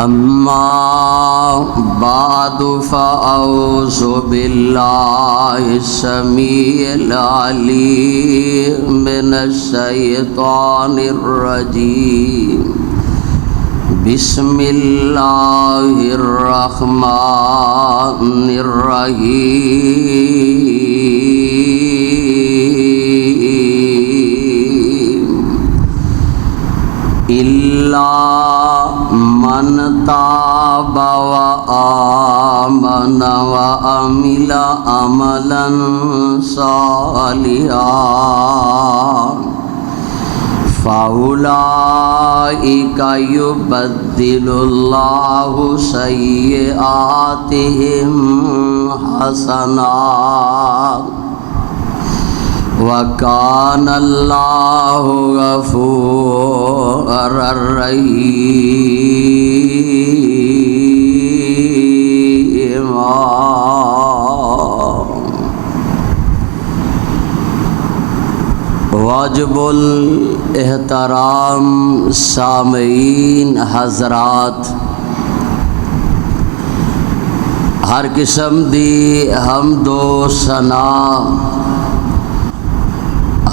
अम्मा बादु फ़अऊज़ु बिल्लाहि समीइल अलीम मिनश्शैतानिर रजीम। बिस्मिल्लाहिर रहमानिर रहीम। इल्ला मन ताबा व आमन व अमिला अमलन सालिहान फ़उलाइका युबद्दिलुल्लाहु सय्यिआतिहिम हसनात वकानल्लाहु गफूरर रहीमा। वाजिबुल एहतराम सामीन हजरात, हर किस्म दी हमदो सना,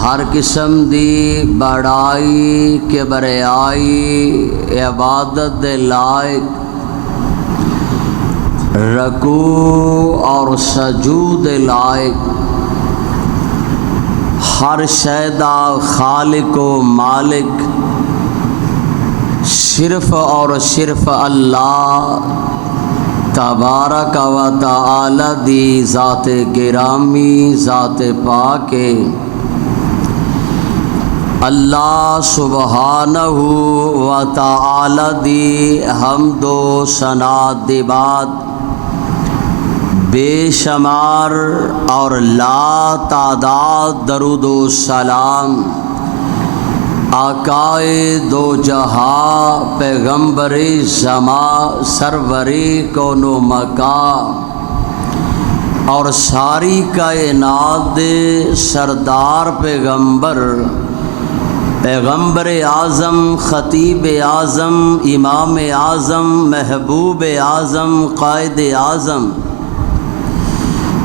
हर किस्म दी बड़ाई के बरियाई इबादत दे लायक, रकू और सजूद लायक, हर शैदा खालिक व मालिक सिर्फ़ और सिर्फ़ अल्लाह तबारक व तआला दी ज़ात गिरामी ज़ात पाके अल्लाह सुबहानहु व तआला दी हमदो सना दी बात बेशुमार और ला तादाद दरूदो सलाम आकाए दो जहाँ पैगम्बरे ज़मा सरवरे कौनो मका और सारी कायनात सरदार पैगम्बर पैगम्बर आज़म ख़तीब आज़म इमाम आज़म महबूब आज़म कायद आज़म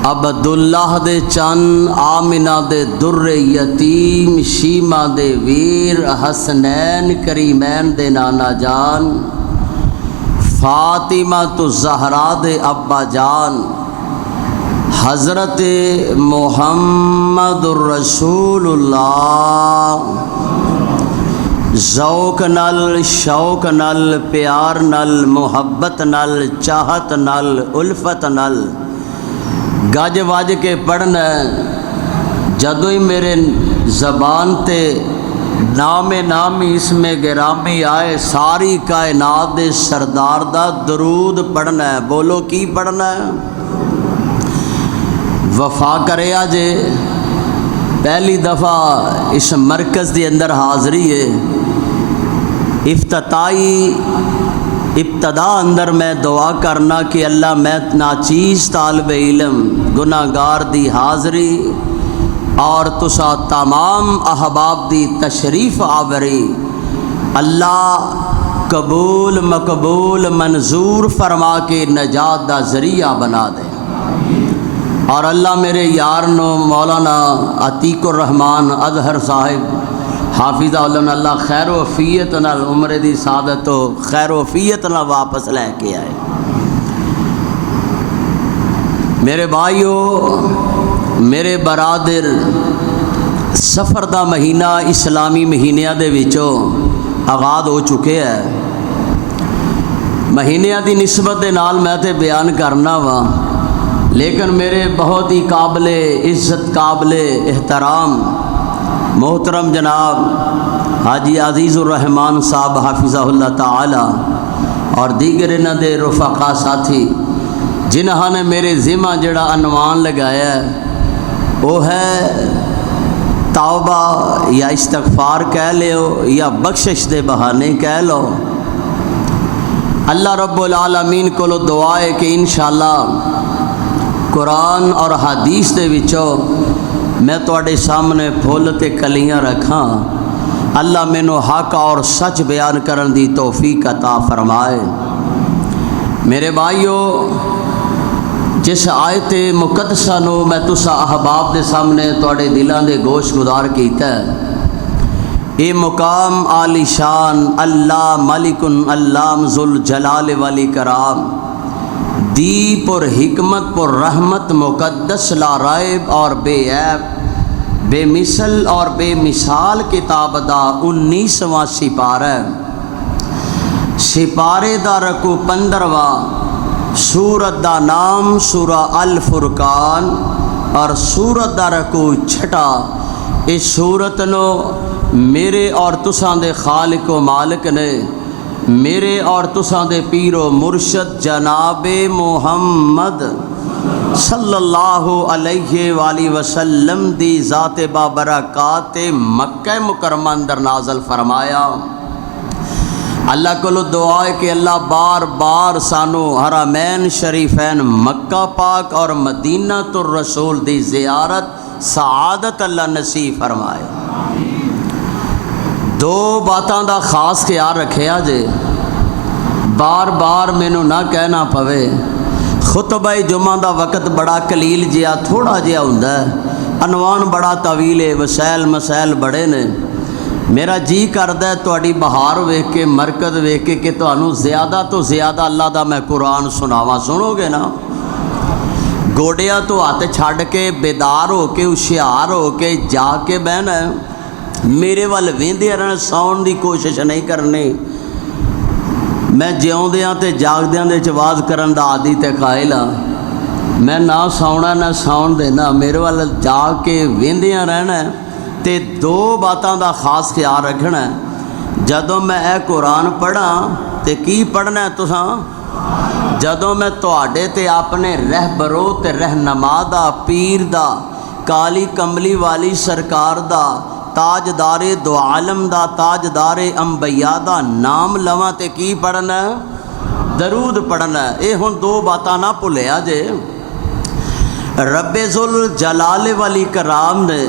अब्दुल्लाह दे चंद आमिना दे दुर्रे यतीम शीमा दे वीर हसनैन करीमैन दे नाना जान फातिमा तो ज़हरा दे अब्बा जान हज़रत मुहम्मदुर रसूलुल्लाह ज़ौक़ नल शौक़ नल प्यार नल मुहब्बत नल चाहत नल उल्फत नल गज वज के पढ़ना जदों ही मेरे ज़बान ते नामे नामी इसमें गिरामी आए सारी कायनात दे सरदार दा दरूद पढ़ना है। बोलो की पढ़ना है? वफा करे जे पहली दफ़ा इस मरकज़ के अंदर हाज़री है। इफ्तिताई इब्तदा अंदर मैं दुआ करना कि अल्लाह मैं नाचीज़ तालिब इल्म गुनाहगार दी हाज़री और तुसा तमाम अहबाब दी तशरीफ़ आवरी अल्लाह कबूल मकबूल मंजूर फरमा के नजात दा ज़रिया बना दे। और अल्लाह मेरे यार नो मौलाना अतीकुर रहमान अजहर साहिब हाफिज़ा अल्लाह खैर वफ़ीयत नाल उम्र दी सादत तो खैर वफ़ीयत नाल वापस लैके आए। मेरे भाइयों मेरे बरादर सफ़र दा महीना इस्लामी महीनों दे विचों आगाज़ हो चुके है। महीनों की निस्बत दे नाल मैं तो बयान करना वा लेकिन मेरे बहुत ही काबिले इज़्ज़त काबिले एहतराम मोहतरम जनाब हाजी अजीज़ुर रहमान साहब हाफिज़हुल्लाह ताला और दीगर इन्हां दे रुफ़क़ा साथी जिन्होंने मेरे ज़िम्मा जड़ा अनवान लगाया वो है तौबा या इस्तग़फ़ार कह लो या बख्शिश दे बहाने कह लो। अल्लाह रब्बुल आलमीन को दुआ है कि इंशाअल्लाह कुरान और हदीस दे विचों मैं तुहाडे सामने फुल ते कलियां रखा। अल्लाह मैनू हक और सच बयान करन दी तौफीक अता फरमाए। मेरे भाइयों, जिस आयत मुकदसा नू मैं तुसा अहबाब के सामने तुहाडे दिलों के गोश गुजार किया है, ये मुकाम आलिशान अल्लाह मलिकुन अल्लाम जुल जलाल वाली कराम दी पुर हिकमत पुर रहमत मुकद्दस ला राइब और बेऐब बेमिसल और बेमिसाल किताब दा 19वां सिपारा, सिपारे दा रकू 15वां, सूरत दा नाम सूरा अल फुरकान और सूरत दा रकू 6। इस सूरत नो मेरे और तुसां दे खालिक व मालिक ने मेरे और तुसां दे पीरो मुर्शद जनाबे मुहम्मद सल्लल्लाहु अलैहि वाली वसल्लम दी ज़ात बाबरकात मक्का मुकरमा अंदर नाजल फरमाया। अल्लाह को दुआ है कि अल्लाह बार बार सानू हरमैन शरीफैन मक्का पाक और मदीना तुर रसूल दी ज़ियारत सआदत अल्लाह नसीब फरमाए। दो बातों का खास ख्याल रखिया जे, बार बार मैनू ना कहना पवे। खुतबा जुमा का वक़्त बड़ा कलील जिहा थोड़ा जिहा हुंदा है, अनवान बड़ा तवील है, वसैल मसैल बड़े ने। मेरा जी करदा है तुहाडी बहार वेख के मरकज़ वेख के कि तुहानू ज़्यादा तो ज़्यादा अल्लाह दा मैं कुरान सुनावा। सुनोगे ना? गोडिया तो हथ छड़ के बेदार हो के हुशियार हो के जाके बहना, मेरे वाल वेंदे रहना, सौण की कोशिश नहीं करनी। मैं जिउंदियां ते जागदियां दे वाज करन दा आदी ते कायल हाँ। मैं ना सौना ना सौण देना, मेरे वाल जाके वेंदियां रहना। ते दो बातों का खास ख्याल रखना, जदों मैं यह कुरान पढ़ा तो की पढ़ना तुसां, जदों मैं तुहाडे ते अपने रहबरो ते रहनमा दा पीर दा काली कमली वाली सरकार दा ताजदारे दो आलम दा ताजदारे अंबिया दा नाम लवां ते की पढ़ना, दरूद पढ़ना। ये हुण दो बातां ना भुलिया जे। रब्बे जुल जलाल वाली कराम ने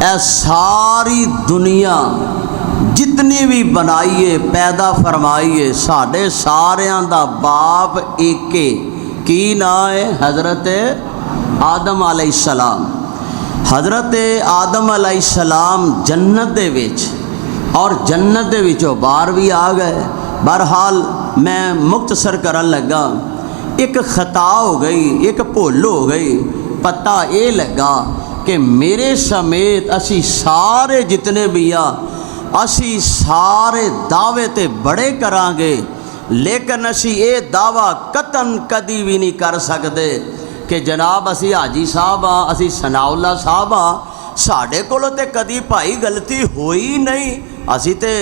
ए सारी दुनिया जितनी भी बनाइए पैदा फरमाइए, साढ़े सारियां दा बाप एके की ना है, हज़रत आदम अलैहिस्सलाम। हज़रत आदम अलैहिस्सलाम जन्नत दे विच और जन्नत दे विचों बाहर भी आ गए। बहरहाल मैं मुख्तसर करन लगा, एक खता हो गई, एक भुल हो गई। पता ये लगा कि मेरे समेत असी सारे जितने भी असी सारे दावे ते बड़े करांगे, लेकिन असी ये दावा कतन कदी भी नहीं कर सकते कि जनाब असी हाजी साहब हाँ, असी सनाउल्ला साहब हाँ, साढ़े कोलों ते कदी भाई गलती हुई नहीं। असी ते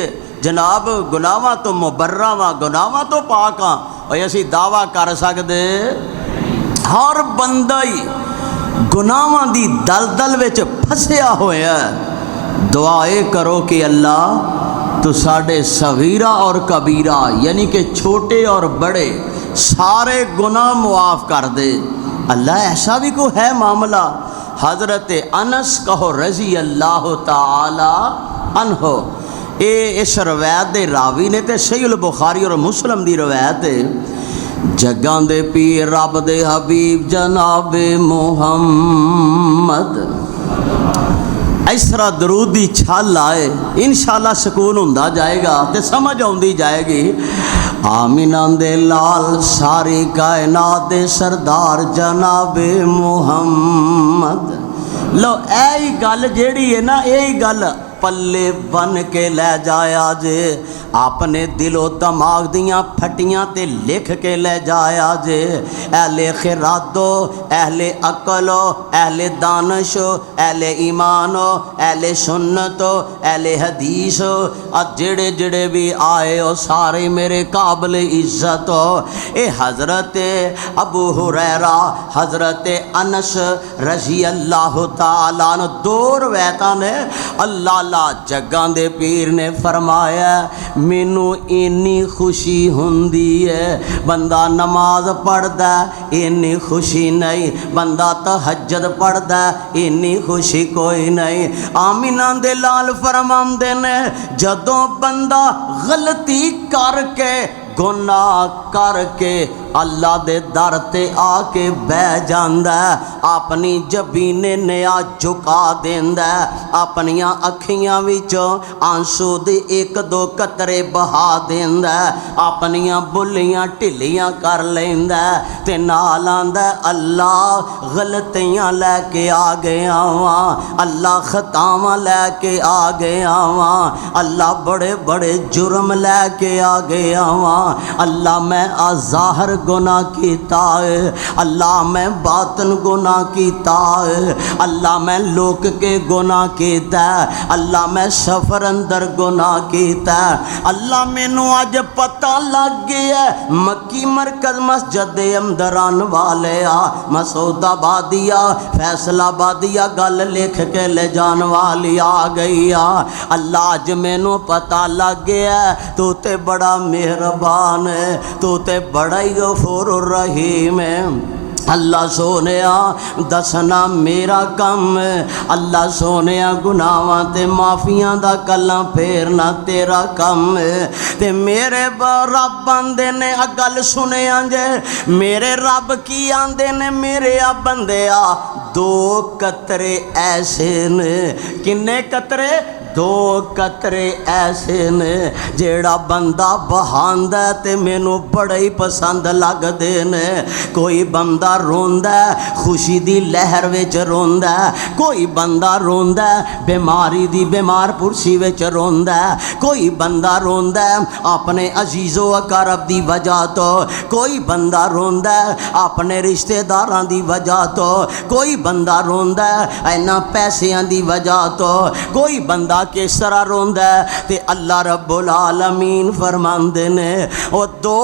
जनाब गुनाहां तो मुबर्रा हाँ, गुनाहां तो पाक हाँ, और असी दावा कर सकते। हर बंदा ही गुनाहां दी दलदल विच फसिया होया। दुआ ये करो कि अल्लाह तो साढ़े सगीरा और कबीरा यानी कि छोटे और बड़े सारे गुनाह मुआफ़ कर दे। अल्लाह ऐसा भी कोई है मामला। हज़रत अनस कहो रज़ी अल्लाह ताला अन्हो, ये इस रवायत दे रावी ने तो सहीह बुखारी और मुस्लिम दी रवायत है। जगां दे पीर रब दे हबीब जनाबे मुहम्मद इस तरह दरूद दी छल आए, इंशाअल्लाह सुकून हुंदा जाएगा तो समझ आउंदी जाएगी। आमीना दे लाल सारी कायनात दे सरदार जनाबे मुहम्मद। लो यही गल जेड़ी है ना, यही गल पल्ले बन के ले जाया जे, अपने दिलो दिमाग दियाँ फटियाँ ते लिख के ले जाया जे। अहले खिरादो, अहले अकलो, अहले दानशो, अहले ईमानो, अहले सुन्नतो, अहले हदीसो, जेड़े जेड़े भी आए हो सारे मेरे काबिल इज्जत हो। ए हज़रत अबू हुरैरा, हज़रत अनस रज़ी अल्लाह ताला अन्हु, दो रवायतां ने। अल्लाह जगां दे पीर ने फरमाया, मैनू इन्नी खुशी हुंदी है, बंदा नमाज पढ़दा इन्नी खुशी नहीं, बंदा तहज्जुद पढ़दा इन्नी खुशी कोई नहीं। आमीना दे लाल फरमांदे ने, जदों बंदा गलती करके गुनाह करके अल्लाह दे दर ते आके बह जांदा, अपनी जबीने निया झुका देंदा, अपनियां अखियां विचों आंसू दे एक दो कतरे बहा देंदा, अपनियां बुलियां ढिलियां कर लेंदा ते नाल आंदा अल्लाह गलतियां लैके आ गया वां, अल्लाह खतावां लैके आ गया वां, अल्लाह बड़े बड़े जुर्म लैके आ गया वां, अल्लाह मैं ज़ाहिर गुनाह कीता है, अल्लाह मैं बातन गुनाह कीता है, अल्लाह मैं लोक के गुनाह कीता है, अल्लाह मैं सफर अंदर गुनाह कीता है, अल्लाह मैनू अज पता लग गया मक्की मरकज मस्जिद दे अंदर आने वाले आ मसूदाबादिया फैसलाबादिया गल लिख के ले जान वाली आ गई आ। अल्लाह अज मैनू पता लग गया तू ते बड़ा मेहरबान है, तू ते बड़ा ही गफूर रहीम है। अल्लाह सोनिया दसना मेरा कम, अल्लाह सोनिया गुनाहां ते माफियां दा कल्ला फेरना तेरा कम। ते मेरे रब आंदे ने गल सुनिया जे मेरे रब की आंदे ने मेरे आ बंदिया दो कतरे ऐसे ने, किन्ने कतरे? दो कतरे ऐसे ने जेड़ा बंदा बहांदा ते मैनू बड़े ही पसंद लगदे ने। कोई बंदा रोंदा खुशी दी लहर विच रोंदा, कोई बंदा रोंदा बीमारी दी बीमार पुरसी विच रोंदा, कोई बंदा रोंदा अपने अजीज़ो अकारब दी वजह तो, कोई बंदा रोंदा अपने रिश्तेदारां दी वजह तो, कोई बंदा रोंदा इन्हां पैसियां दी वजह तो, कोई बंदा किस तरह रोंदा ते अल्लाह रब्बुल आलमीन फरमांदे ने ओ दो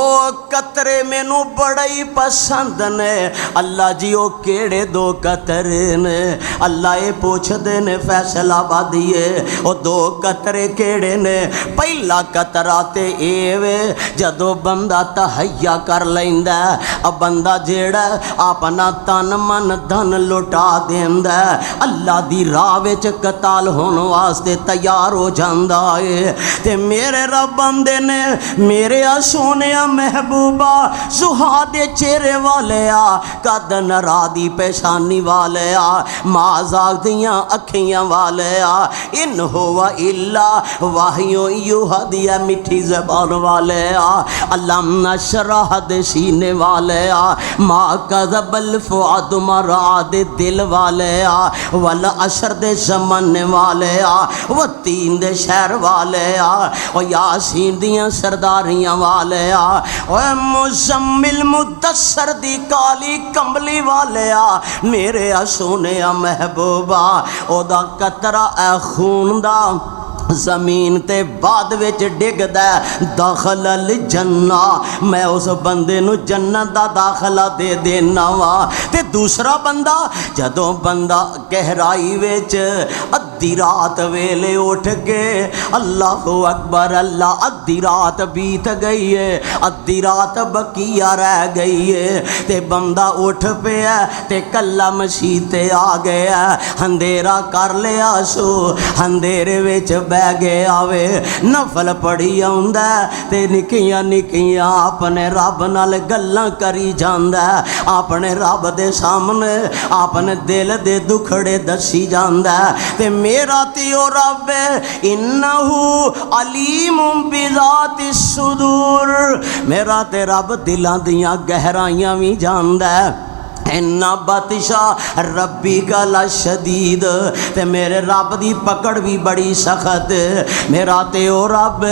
कतरे मैनू बड़े ही पसंद ने। अल्लाह जी ओ केड़े दो कतरे ने? अल्लाह ये पूछदे ने फैसलाबादिए ओ दो कतरे केड़े ने? पहला कतरा ते ए वे जदों बंदा तहैया कर लैंदा, अब बंदा जेड़ा अपना तन मन धन लुटा देंदा, अल्लाह दी राह विच कताल होने वास्ते तैयार हो जाता है। ते मेरे रब आंदे ने मेरे सोने महबूबा सुहादे चेहरे वाले आ, कद नरादी पेशानी वाले आ, माजाक दियां अखियां वाले आ, इन होवा इल्ला वाहियो युहदिया मिठी जबान वाले आ, अल्लाह नशरह दे सीने वाले आ, मा कज़बल फुआद मरा दे दिल वाले आ, वल अशर दे ज़माने वाले आ, वो तीन दे शहर वाले आ, और यासीन दियां सरदारियां वाले आ, और मुज़म्मिल मुदस्सर दी काली कंबली वाले आ, मेरे सोने महबूबा ओदा कतरा ए खून दा जमीन ते बाद विच डिगदा दाखल अल जन्ना, मैं उस बंदे नू जन्नत दा दाखला दे देना वा। ते दूसरा बंदा जदों बंदा गहराई विच अद्धी रात वेले उठ के अल्लाह अकबर अल्लाह, अद्धी रात बीत गई है, अद्धी रात बकिया रह गई है, ते बंदा उठ पिया ते कल्ला मसीह ते आ गया, अंधेरा कर लिया सो अंधेरे विच बह गया वे, नफल पढ़ी आउंदा ते निक्कियां निक्कियां अपने रब नाल गल्लां करी जांदा, अपने रब दे सामने अपने दिल दे दुखड़े दसी जांदा। ते मेरा ते ओ रब इन्नहु अलीमुम बिज़ाति सुदूर, मेरा ते रब दिलां दियां गहराइयां भी जानदा है। इन्ना बतिशा रब्बी गला शदीद, ते मेरे रब दी पकड़ भी बड़ी सख्त, मेरा ते ओ रब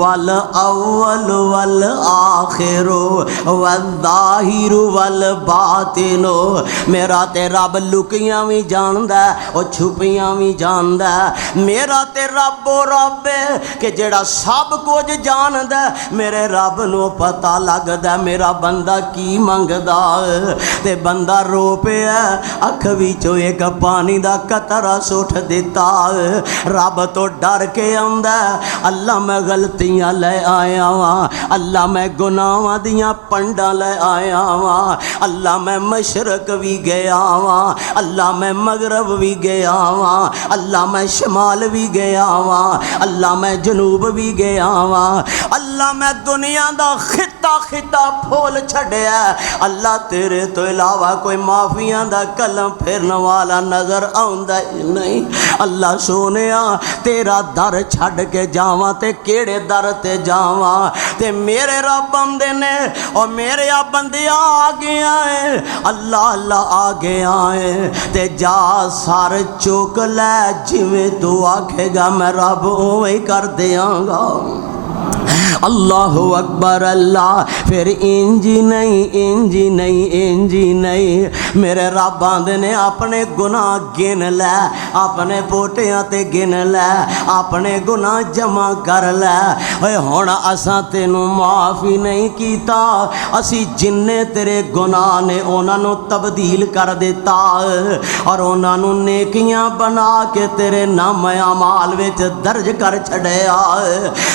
वल अव्वल वल आखिर वल ज़ाहिर वल बातिन, मेरा ते रब लुकियां भी जानदा और छुपियां भी जानदा, मेरा ते रब ओ रब कि जेड़ा सब कुछ जानदा, मेरे रब नू पता लगदा मेरा बंदा की मंगदा, ते बंदा रो पिया अख विचों एक पानी दा कतरा सुट दिता रब तो डर के आंदा अल्लाह मैं गलतियां ले आया वां अल्लाह मैं गुनाहां दियां पंडा ले आया वां अल्लाह मैं मशरक भी गया वां अल्लाह मैं मगरब भी गया वां अल्लाह मैं शमाल भी गया वां अल्लाह मैं जनूब भी गया वां अल्लाह मैं दुनिया दा खिता खिता फूल छड़िया अल्लाह तेरे तो इलावा कोई माफिया दा कलम फेरन वाला नजर आउंदा नहीं अल्लाह सोनिया तेरा दर छड़ के जावां ते केड़े दर ते जावां ते मेरे रब बंदे ने और मेरे आ बंदे आ गया है अल्लाह अल्लाह आ गया है ते जा सर चुक लै जिवें तू आखेगा मैं रब उवें ही कर देंगा अल्लाहु अकबर अल्लाह फिर इंजी नहीं इंजी नहीं इंजी नहीं मेरे रब आंदे ने अपने गुनाह गिन लै अपने पोटियां ते गिन लै अपने गुनाह जमा कर लै ओए हुण असां तेनू माफ़ ही नहीं कीता असी जिन्ने तेरे गुनाह ने उन्हां नू तब्दील कर दिता और उन्हां नू नेकियां बना के तेरे नाम अमाल विच दर्ज कर छड़िया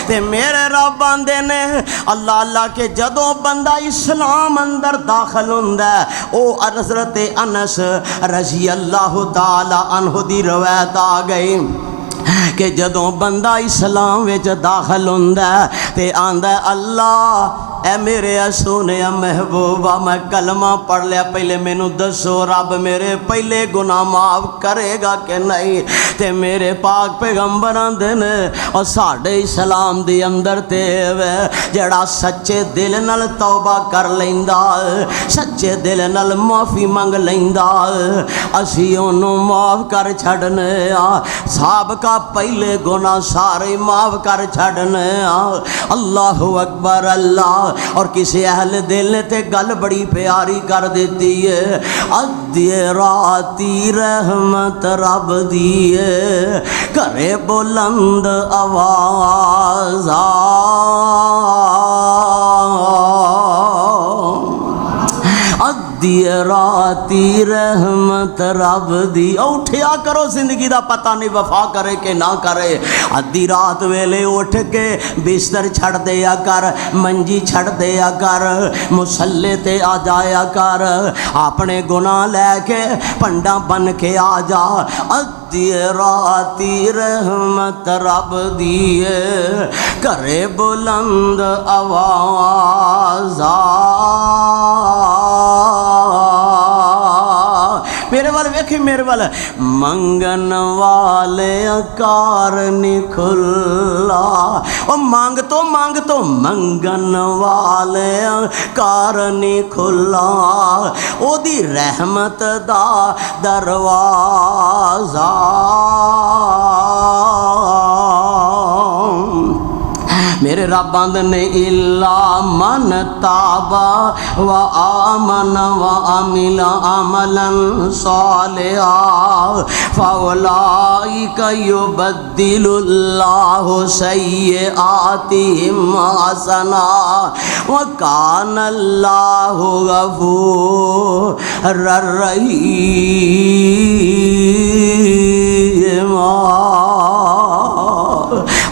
ते मेरे रब आंदे ने अल्लाह अल्लाह के जदों बंदा इस्लाम अंदर दाखिल हुंदा ओ हज़रत अनस रज़ी अल्लाह ताला अन्हु दी रवायत आ गई कि जदों बंदा इस्लाम विच दाखिल हुंदा ते आंदा अल्लाह ए मेरे सोने महबूबा मैं कलमा पढ़ लिया पहले मैनू दसो रब मेरे पहले गुनाह माफ करेगा कि नहीं ते मेरे पाक पैगंबर आंदे ने और साडे इस्लाम दे अंदर ते जड़ा सच्चे दिल नाल तौबा कर लैंदा सच्चे दिल नाल माफ़ी मंग लैंदा असी ओनू माफ़ कर छड़ने साबका पहले गुनाह सारे माफ़ कर छड़ने अल्लाहु अकबर अल्लाह और किसी अहल दिल ने ते गल बड़ी प्यारी कर देती है अद्धी राती रहमत रब दी करे बुलंद आवाज़ राती रहमत रब दी उठिया करो जिंदगी दा पता नहीं वफा करे कि ना करे अद्धी रात वेले उठ के बिस्तर छड़ दिया कर मंजी छड़ दिया कर मुसल्ले ते आ जाया कर अपने गुनाह लैके पंडा बन के आ जा अद्धी राती रहमत रब दी करे बुलंद आवाज़ मेरे वाल वेखी मेरे वाल मंगन वाले कार निखुला ओ मांग तो मंगन वाले कार निखुला ओदी रहमत दा दरवाजा मेरे रब ने इल्ला मन ताबा व आमन व अमिला अमलन सालिहा फौलाइका युबद्दिलुल्लाहु सय्यिआतिहिम हसना व कानल्लाहु गफूरर रहीम।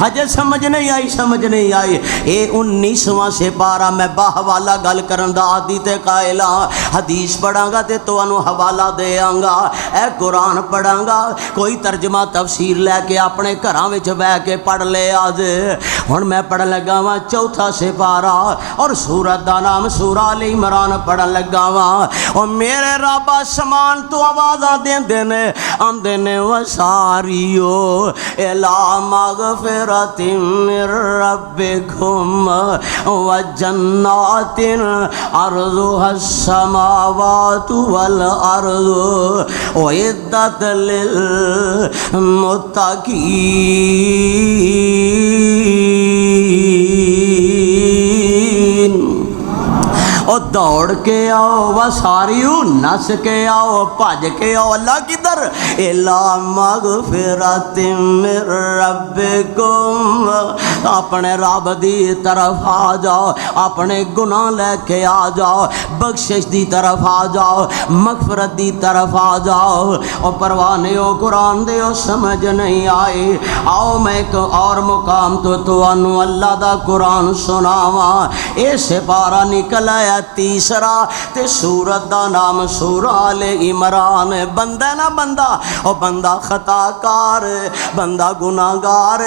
अजय समझ नहीं आई ये 19वां सिपारा मैं बाहवाला गल करन दा आदि ते कायला हदीस पढ़ांगा ते तुहानू हवाला देंगा ए कुरान पढ़ांगा कोई तर्जमा तफसीर लैके अपने घरां विच बह के पढ़ ले आज हुण मैं पढ़न लगा वां चौथा सिपारा और सूरत दा नाम सूरा अल इमरान पढ़न लगा वां और मेरे रब आसमान तो आवाज़ां देंदे ने आंदे ने वसारियो इला मगफिरतिन मिर रब्बिकुम व जन्नातिन अर्जुहस समावातु वल अर्ज़ु उइद्दत लिल मुत्तकीन। और दौड़ के आओ वसारियो नस के आओ भज के आओ अल्लाह की किधर इला मगफिरतिम मिर रब्बिकुम, अपने रब दी तरफ आ जाओ, अपने गुनाह लेके आ जाओ, बख्शिश दी तरफ आ जाओ, मगफरत दी तरफ आ जाओ। और परवाने हो कुरान दे ओ समझ नहीं आई, आओ मैं एक और मुकाम तो तुहानू अल्लाह दा कुरान सुनावा। इस पारा निकल आया तीसरा ते सूरत दा नाम सूरा आले इमरान। बंदा ना बंदा, और बंदा खताकार, बंदा गुनाहगार,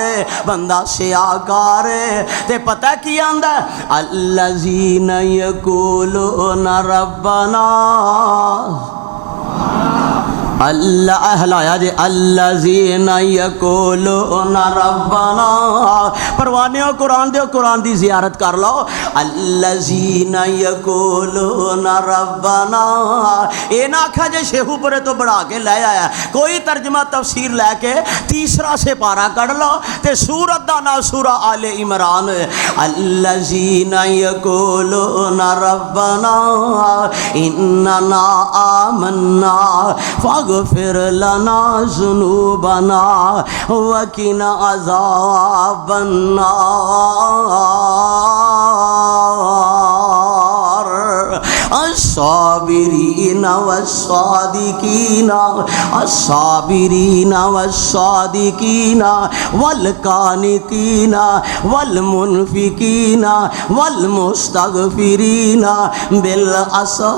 बंदा सियाकार, ते पता की आंदा अल्लज़ीना यक़ूलूना रब्बना अल्लाह अहलाया जे अल्लज़ीना यक़ूलूना रब्बना। परवाने हो कुरान दे, कुरान दी ज़ियारत कर लो। अल्लज़ीना यक़ूलूना रब्बना, ये ना आखा जे शेखुपुरे तो बढ़ा के ले आया, कोई तर्जमा तफसीर लैके तीसरा से पारा कढ़ लो ते सूरत दा नाम सूरा आले इमरान। अल्लज़ीना यक़ूलूना रब्बना इन्नना आमन्ना फ़ग़फ़िर लना ज़ुनूबना वक़िना अज़ाबन नार। अस्साबिरीना वस्सादिकीना अस्साबिरीना वस्सादिकीना वल्कानितीना वल्मुनफ़िकीना वल्मुस्तग़फ़िरीना बिल अस्हार।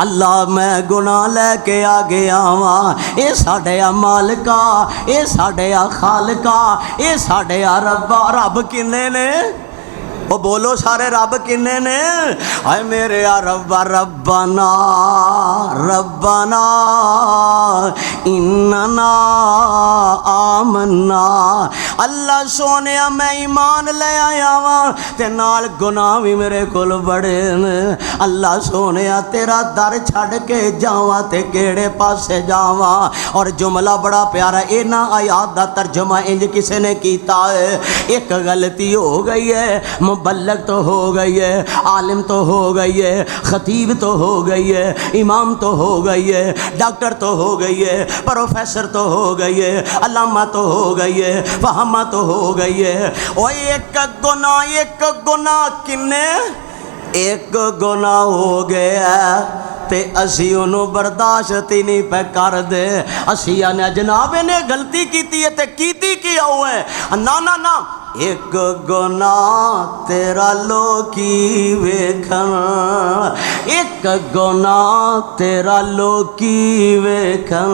अल्लाह मैं गुनाह लैके आ गया वां, ये साडे मालिका, ये साडे खालिका, ये साडे रब्बा। रब किन्ने ने? वो बोलो सारे रब किन्ने ने? आए मेरे रब्बा रब्बना रब्बना इन्नना आमन्ना। अल्लाह सोने मैं ईमान ले आया वां ते नाल गुनाह भी मेरे कोल बड़े ने। अल्लाह सोने तेरा दर छड़ के जावां ते केड़े पासे जावां। और जुमला बड़ा प्यारा, इन्हां आयात दा तर्जुमा इंज किसी ने कीता है, एक गलती हो गई है, मुबल्लग तो हो गई है, आलिम तो हो गई है, खतीब तो हो गई है, इमाम तो हो गई है, डॉक्टर तो हो गई है, प्रोफेसर तो हो गई है, अल्लामा तो हो गई है, फहमा तो हो गई है। और एक गुनाह किन्ने? एक गुनाह हो गया ते असी उन्होंने बर्दाश्त ही नहीं पे कर दे। असी आने जनाब ने गलती की है ते कीती की है? ना ना ना, एक गुनाह तेरा लोकी वेखन, एक गुनाह तेरा लोकी वेखन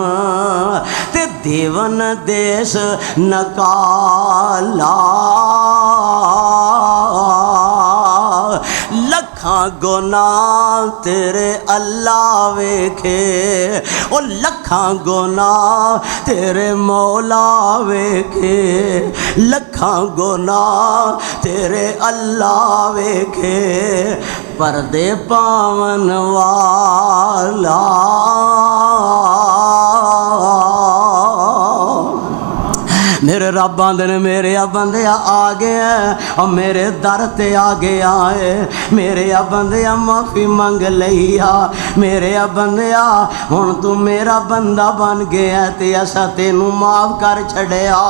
ते देवन देश नकाला। लखां गुनाह तेरे अल्लाह वेखे, ओ लखां गुनाह तेरे मौला वेखे, लखां गुनाह तेरे अल्लाह वेखे, पर्दे पावन वाला। मेरे रब आंदे ने मेरे बंदे आ गया और मेरे दर ते आ गया है, मेरे बंदे माफ़ी मंग लिया, मेरे बंदे हुण तू मेरा बंदा बन गया ते असा तेनू माफ़ कर छड़िया।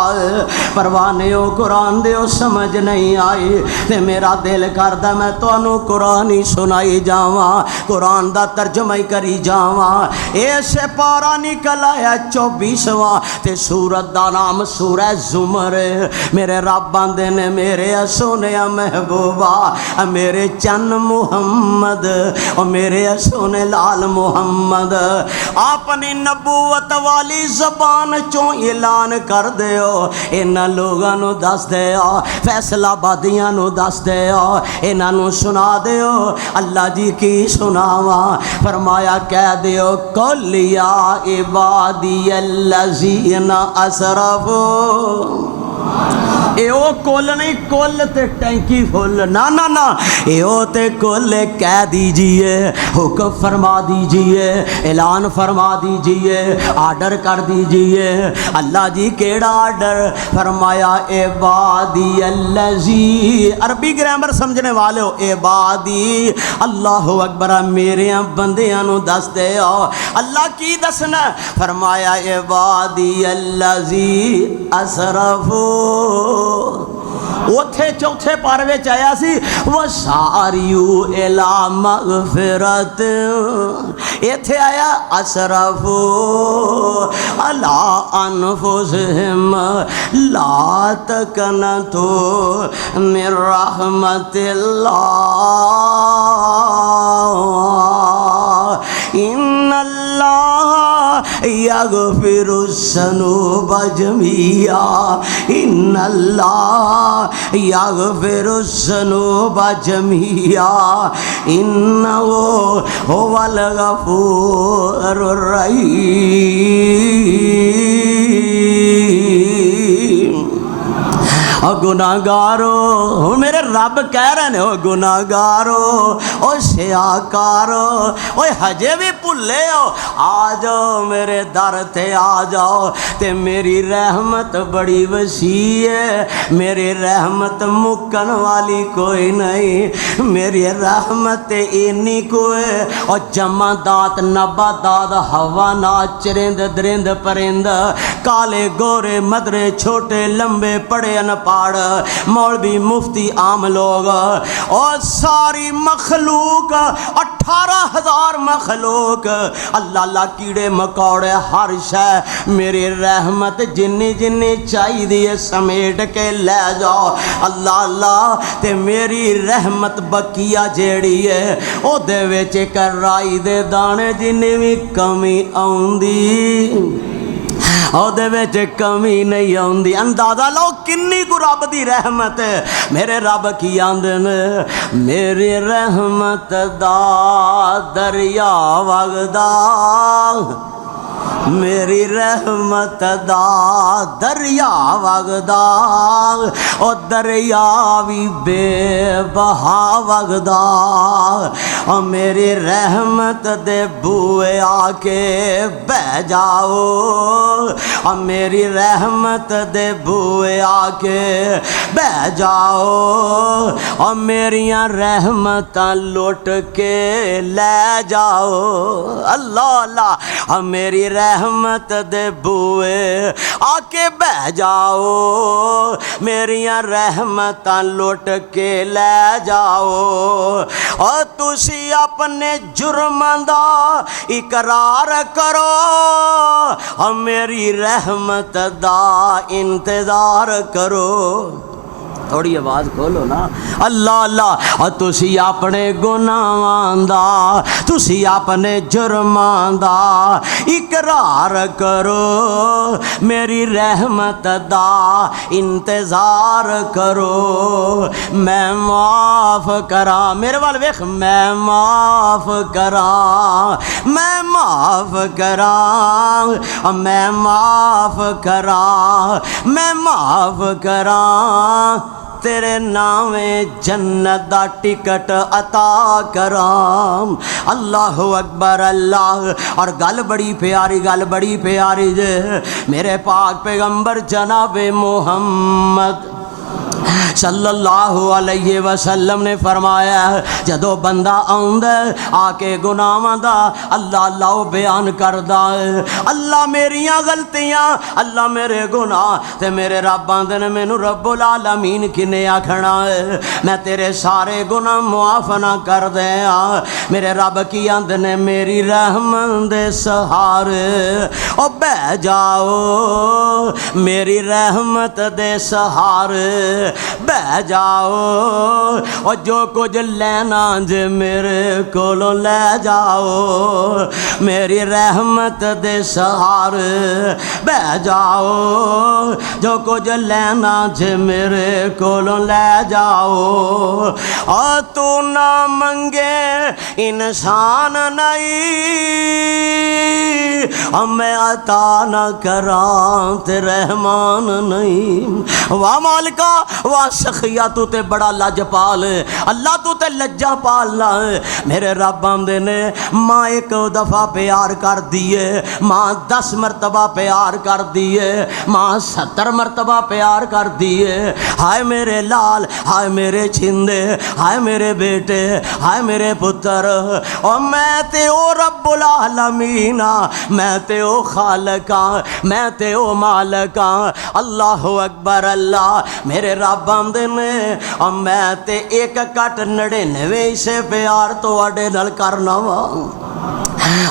परवाने हो कुरान दे समझ नहीं आई ते मेरा दिल करदा मैं तुहानू कुरान ही सुनाई जावां, कुरान दा तर्जमा ही करी जावां। ऐसे पारा निकल आया 24वां ते सूरत दा नाम सूरत ज़ुमर। मेरे रब आंदे ने मेरे सोने महबूबा, मेरे चन्न मुहम्मद और मेरे सोने लाल मुहम्मद, अपनी नबूवत वाली ज़बान चों ऐलान कर दिओ, इन्हां लोगां नूं दस दिओ, फैसलाबादियां नूं दस दिओ, इन्हां नूं सुना दिओ अल्लाह जी की सुनावा। फरमाया कह दिओ कुल या इबादियल्लज़ीना असरफ़ू। ये वो कुल नहीं, कुल ते टैंकी फुल, ना ना ना, यो ते कुल कह दीजिए, हुक्म फरमा दीजिए, ऐलान फरमा दीजिए, आर्डर कर दीजिए। अल्लाह जी केड़ा आर्डर फरमाया? इबादी अल्लज़ी, अरबी ग्रामर समझने वाले हो, इबादी, अल्लाह अकबर, मेरे बंदियां नू दस दे। अल्लाह की दसना? फरमाया इबादी अल्लज़ी असरफू। उथे चौथे पार में आया सी, वो सारियू इला मगफिरत, इथे आया असरफू अला अनफुसिहिम ला तकनतु मिन रहमतिल्लाह इन्नल्लाह यगफिरुस्सुनूब जमीआ, इन्नल्लाह यगफिरुस्सुनूब जमीआ, इन्नहु हुवल गफूरुर रहीम। और गुनाहगारो, मेरे रब कह रहे ने, ओ गुनाहगारो, ओ शियाकारो, ओ हजे भी भुले हो, आ जाओ मेरे दर ते आ जाओ। ते मेरी रहमत बड़ी वसी है, मेरी रहमत मुकन वाली कोई नहीं, मेरी रहमत इन्नी कोई। और जमा दात नबा दात हवा ना चरिंद दरिंद परिंद, काले गोरे मदरे छोटे लंबे पड़े अनपढ़, मौलवी मुफ्ती आम लोग, और सारी मखलूक 18,000 मखलूक, अल्लाह अल्लाह कीड़े मकौड़े हर शय, मेरी रहमत जिन्नी जिन्नी चाहिए समेट के ले जाओ। अल्लाह अल्लाह, ते मेरी रहमत बकिया जेड़ी है ओदे विच इक राई दे दाने जिन्नी भी कमी आउंदी, ओदे विच कमी नहीं आउंदी। अंदाजा लो किन्नी कु रब दी रहमत है। मेरे रब की आंदे ने, मेरी रहमत दा दरिया वगदा, मेरी रहमत दा दरिया वगदा, ओ दरिया भी बेबहा वगदा, ओ मेरी रहमत दे बूए आके बह जाओ, ओ मेरी रहमत दे बूए आके बह जाओ, ओ मेरियां रहमतां लुट के ले जाओ। अल्लाह अल्लाह, ओ मेरी रहमत दे बूए आके बह जाओ, मेरियां रहमतां लुट के ले जाओ। और तुसी अपने जुर्मां दा इकरार करो, और मेरी रहमत दा इंतजार करो। थोड़ी आवाज़ खोलो ना। अल्लाह अल्लाह, और तुसी अपने गुनाहां दा, तुसी अपने जुर्मां दा इकरार करो, मेरी रहमत दा इंतज़ार करो। मैं माफ़ करा, मेरे वाल वेख, मैं माफ़ करा, मैं माफ़ करा, मैं माफ़ करा, मैं माफ़ करा, तेरे नामे जन्नत दा टिकट अता कराम। अल्लाह अकबर अल्लाह। और गल बड़ी प्यारी, गल बड़ी प्यारी जे मेरे पाक पैगंबर जनाबे मोहम्मद सल्लल्लाहु अलैहि वसल्लम ने फरमाया, जदों बंदा आउंदा आके गुनाहां दा अल्लाह अल्लाह बयान करदा है, अल्लाह मेरियां गलतियां, अल्लाह मेरे गुनाह, ते मेरे रब आंदे ने मैनू रब्बुल आलमीन किने आखना है, मैं तेरे सारे गुनाह मुआफ ना कर दिया। मेरे रब की आंदे ने, मेरी रहमत दे सहारे ओ बह जाओ, मेरी रहमत दे सहारे बह जाओ और जो कुछ लेना जे मेरे कोलों ले जाओ, मेरी रहमत दे सहारे बह जाओ, जो कुछ लेना जे मेरे कोलों ले जाओ। और तू ना मंगे इंसान नहीं, मैं अता न करां ते रहमान नहीं। वाह मालिका वाह सखिया तू ते बड़ा लजपाल है, अल्लाह तू ते लज्जा पालना है। मेरे रब आंदे ने माँ एक दफ़ा प्यार कर दिए, माँ 10 मरतबा प्यार कर दिए, माँ 70 मरतबा प्यार कर दिए। हाय मेरे लाल, हाय मेरे छिंदे, हाय मेरे बेटे, हाय मेरे पुत्र। और मैं ते ओ रब्बुल आलमीना, मैं ते ओ खालका, मैं ते ओ मालका। अल्लाह अकबर अल्लाह। मेरे रब आंदे ने और मैं ते 1.99 से प्यार तोड़े नाल करना वा।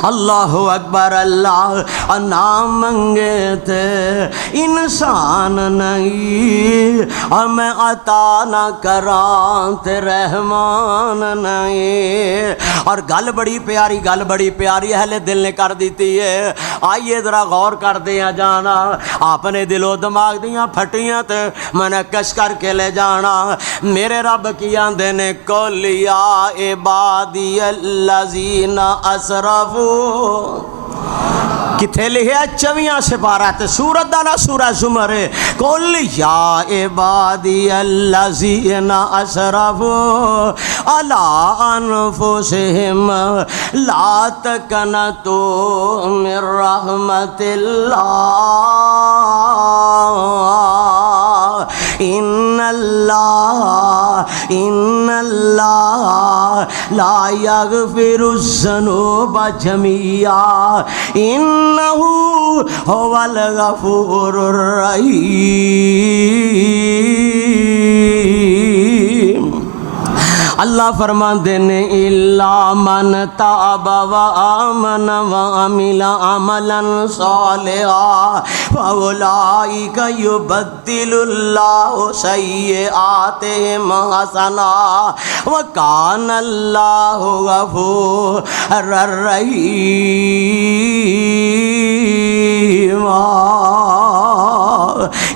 अल्लाह अकबर अल्लाह। ना मंगे थे इंसान नहीं, और मैं अता ना करां ते रहमान नहीं। और गल बड़ी प्यारी, गल बड़ी प्यारी अहले दिल ने कर दी है। आइए जरा गौर करते हैं जाना, अपने दिलो दिमाग दियाँ फटियाँ तो मैंने कश करके ले जाना। मेरे रब की आंदे ने कोलिया इबादी अल्लज़ीना असरफू, किथे लिखा 24 सिपारा ते सूरत दा ना सूरा जुमर है। कुल या इबादी अल्लज़ीना असरफू अला अनफुसिहिम ला तकनतू मिर रहमतिल्लाह इन्नल्लाह ला यगफिरुज़्ज़ुनूबा जमीआ इन्नहु हुवल गफूरुर रहीम। अल्लाह फरमाते ने इल्ला मन ताबा व आमन व अमिला अमलन सालिहा फउलाइका युबद्दिलुल्लाहु सय्यिआतिहिम हसना व कानल्लाहु गफूरर रहीम।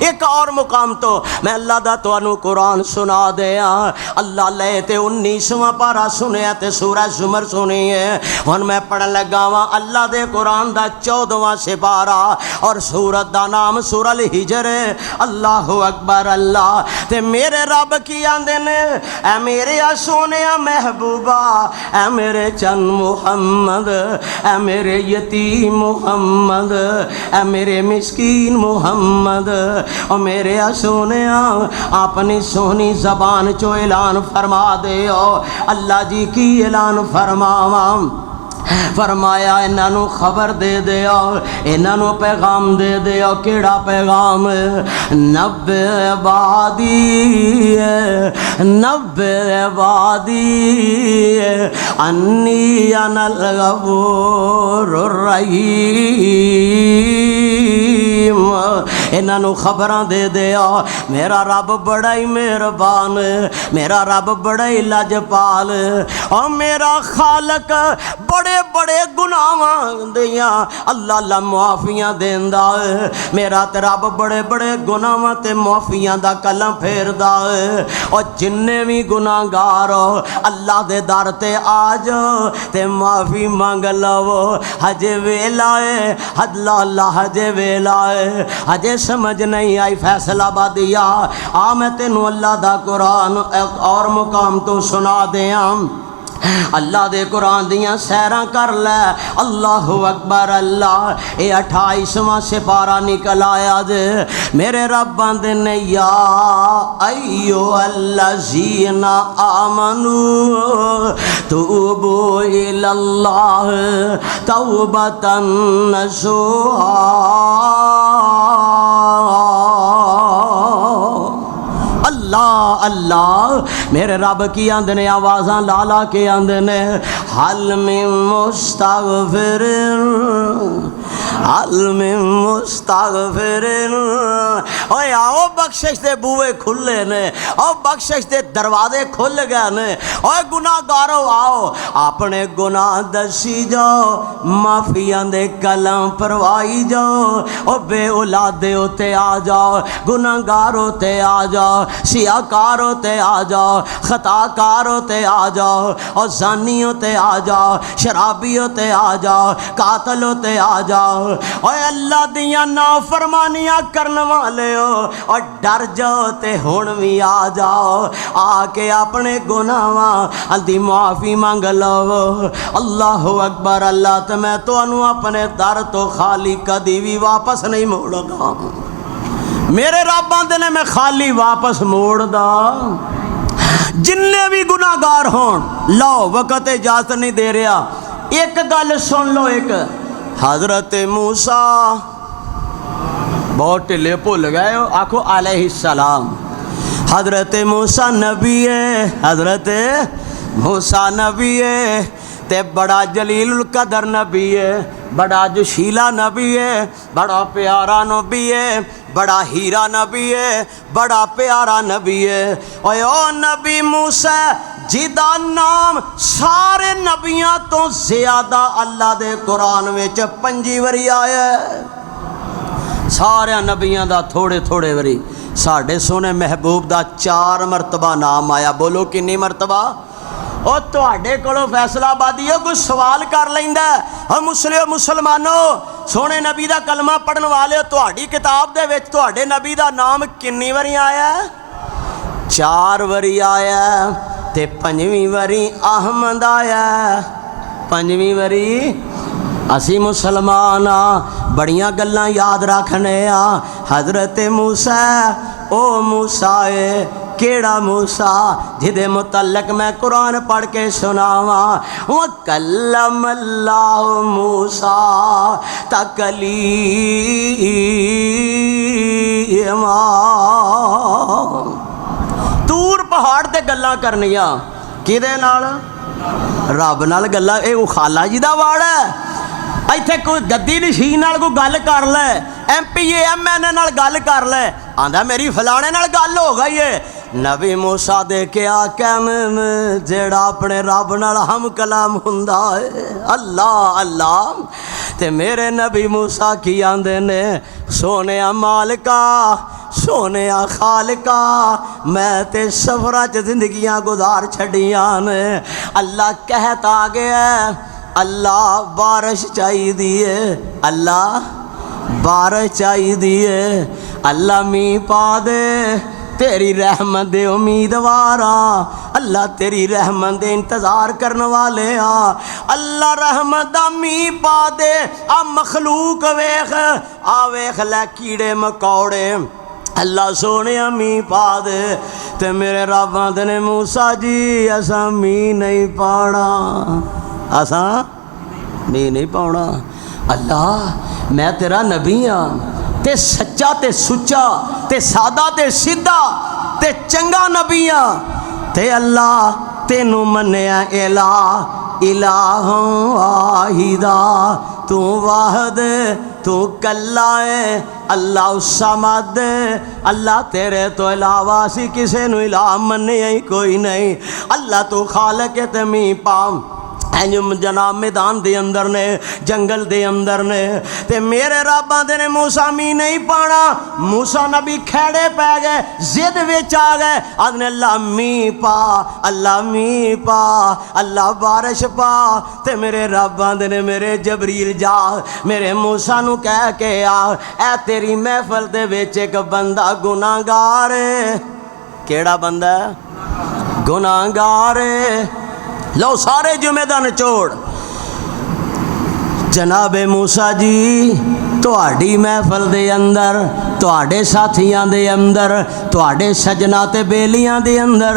एक और मुकाम तो मैं अल्लाह दा तुहानू कुरान सुना दिया। अल्लाह ले ते 19वां पारा सुनिया ते सूरा जुमर सुनी है। हुण मैं पढ़न लगा वा अल्लाह दे कुरान दा 14वां सिपारा और सूरत दा नाम सूरल हिजर है। अल्लाह अकबर अल्लाह। ते मेरे रब की आंदे ने ऐ मेरे सोने महबूबा, ऐ मेरे चंद मुहम्मद, ऐ मेरे यतीम मुहम्मद, ऐ मेरे मिस्कीन मुहम्मद, और मेरे सोने अपनी सोहनी जबान चो ऐलान फरमा दे। अल्लाह जी की ऐलान फरमावा। फरमाया इन्हों खबर दे दिया, इन्हों पैगाम दे दिया। केड़ा पैगाम? नब्बे बादी नब्बे बादी अन्नी अनल गफूरुर रहीम। इन्हों खबर दे दिया मेरा रब बड़ा ही मेहरबान, मेरा रब बड़ा ही लजपाल, और मेरा खालक बड़े बड़े गुनाहां दियां अल्लाह अल्लाह मुआफियां देंदा है। मेरा ते रब बड़े बड़े गुनाहां ते मुआफियां दा कलम फेरदा है। और जिन्ने भी गुनाहगार हो अल्लाह दे दर ते आ जाओ ते माफ़ी मंग लवो। हजे वेला है अल्लाह अल्लाह, हजे वेला है, हजे समझ नहीं आई फैसला बादिया। आ मैं तेनू अल्लाह दा कुरान एक और मुकाम तो सुना दिया। अल्लाह दे कुरान दियाँ सैरां कर लै। अल्लाह अकबर अल्लाह। ये 28वां सिपारा निकल आया जे। मेरे रब आंदे ने या अय्यो अल्लज़ीना आमनू तूबू इलल्लाह तौबतन नसूहा। अल्लाह अल्लाह। मेरे रब की आंदे ने आवाज़ां ला ला के आंदे ने हल मिन मुस्तगफिरिन, हल मिन मुस्तगफिरिन। ओए आओ बख्शिश दे बूहे खुले ने, और बख्शिश दे दरवाजे खुल गए ने। और गुनाहगारो आओ अपने गुनाह दसी जाओ, माफिया दे कलम परवाई जाओ। और बे औलादे उते आ जाओ, गुनाहगारो ते आ जाओ, सियाकारो ते आ जाओ, खताकारो ते आ जाओ, और जानियों ते आ जाओ, शराबियों ते आ जाओ, कातलों ते आ जाओ। और अल्लाह दियां नाफरमानियां करने वाले हो और डर जाओ ते हुण भी आ जाओ, आके अपने गुनाहां दी माफ़ी मंग लो। अल्लाह अकबर। अल्लाह ते मैं तुहानू अपने दर तो खाली कदी भी वापस नहीं मोड़गा। मेरे रब आंदे ने मैं खाली वापस मोड़दा। जिन्ने भी गुनाहगार होन, लो वक़्त इजाजत नहीं दे रहा, एक गल सुन लो। एक हजरत मूसा, बहुत ढिले भुल गए हो, आखो अलैहिस्सलाम। हजरत मूसा नबी है, हजरत मूसा नबी है, ते बड़ा जलीलुल कदर नबी है, बड़ा जोशीला नबी है, बड़ा प्यारा नबी है, बड़ा हीरा नबी है, बड़ा प्यारा नबी है। और ओ नबी मूसा जिदा नाम सारे नबियां तो ज्यादा अल्लाह दे कुरान विच 5 वारी आया है। सारे नबियां दा थोड़े थोड़े वारी, साढ़े सोने महबूब दा 4 मरतबा नाम आया। बोलो कितनी मरतबा? और तुहाडे कोलों फैसलाबादी कोई सवाल कर लैंदा, और मुसलमानों सोने नबी दा कलमा पढ़न वाले, तुहाडी किताब दे विच तुहाडे नबी दा नाम कितनी वारी आया? 4 वारी आया। ते 5वीं वारी अहमद आया। 5वीं वारी असी मुसलमान आ, बड़ियां गल्लां याद रखने आ। हजरत मूसा, ओ मूसा है केड़ा मूसा जिदे मुतल्लक मैं कुरान पढ़ के सुनावा। व कल्लमल्लाहु मूसा तकलीमा। तूर पहाड़ ते गल्लां करनियां किदे नाल? रब नाल गल्लां। ये खाला जी दा वाड़ है। इत्थे कोई गद्दी नशीन नाल कोई गल कर ले, MP MN नाल गल कर ले, आंदा मेरी फलाने नाल गल हो गई है। नबी मूसा देखिया कैम जेड़ा अपने रब नाल हम कलाम हुंदा है। अल्लाह अल्लाह। ते मेरे नबी मूसा की आंदे ने, सोने मालिका, सोने खालिका, मैं ते सफरा च जिंदगियां गुजार छड़ियां ने। अल्लाह कहता गया, अल्लाह बारिश चाहिदी है, अल्लाह बारिश चाहिदी है, अल्लाह मींह पा दे, तेरी रहमत दे उम्मीदवार आ। अल्लाह तेरी रहमत दे इंतज़ार करने वाले आ। अल्लाह रहमत दा मींह पा दे। आ मखलूक वेख, आ वेख लै कीड़े मकौड़े, अल्लाह सोने मींह पा दे। ते मेरे रब आंदे ने, मूसा जी असा मींह नहीं पाना, असा मींह नहीं पाना। अल्लाह मैं तेरा नबी हाँ, ते सच्चा ते सुच्चा ते सादा ते सीधा ते चंगा नबी हाँ। ते अल्लाह तेनू मन्निया इला इलाह वाहिदा, तू वाहद, तू कल्ला है, अल्लाह समद। अल्लाह तेरे तो इलावा असी किसे नू इलाह मन्निया ही कोई नहीं। अल्लाह तू खालक ते मींह पा। जनाब मैदान दे अंदर ने, जंगल दे अंदर ने, ते मेरे रब आंदे ने मूसा मींह नहीं पाना। मूसा नबी खेड़े पै गए, जिद विच आ गए, आंदे अल्लाह मींह पा, अल्लाह मींह पा, अल्लाह बारिश पा। ते मेरे रब आंदे ने, मेरे जबरील जा मेरे मूसा नू कह के आ, ऐ तेरी महफल दे विच एक बंदा गुनाहगार है। केड़ा बंदा? गुनाहगार है। लो सारे जुमे दा निचोड़। जनाबे मूसा जी तुहाडी महफल दे अंदर, तुहाडे साथियां दे अंदर, तुहाडे सजना ते बेलियां दे अंदर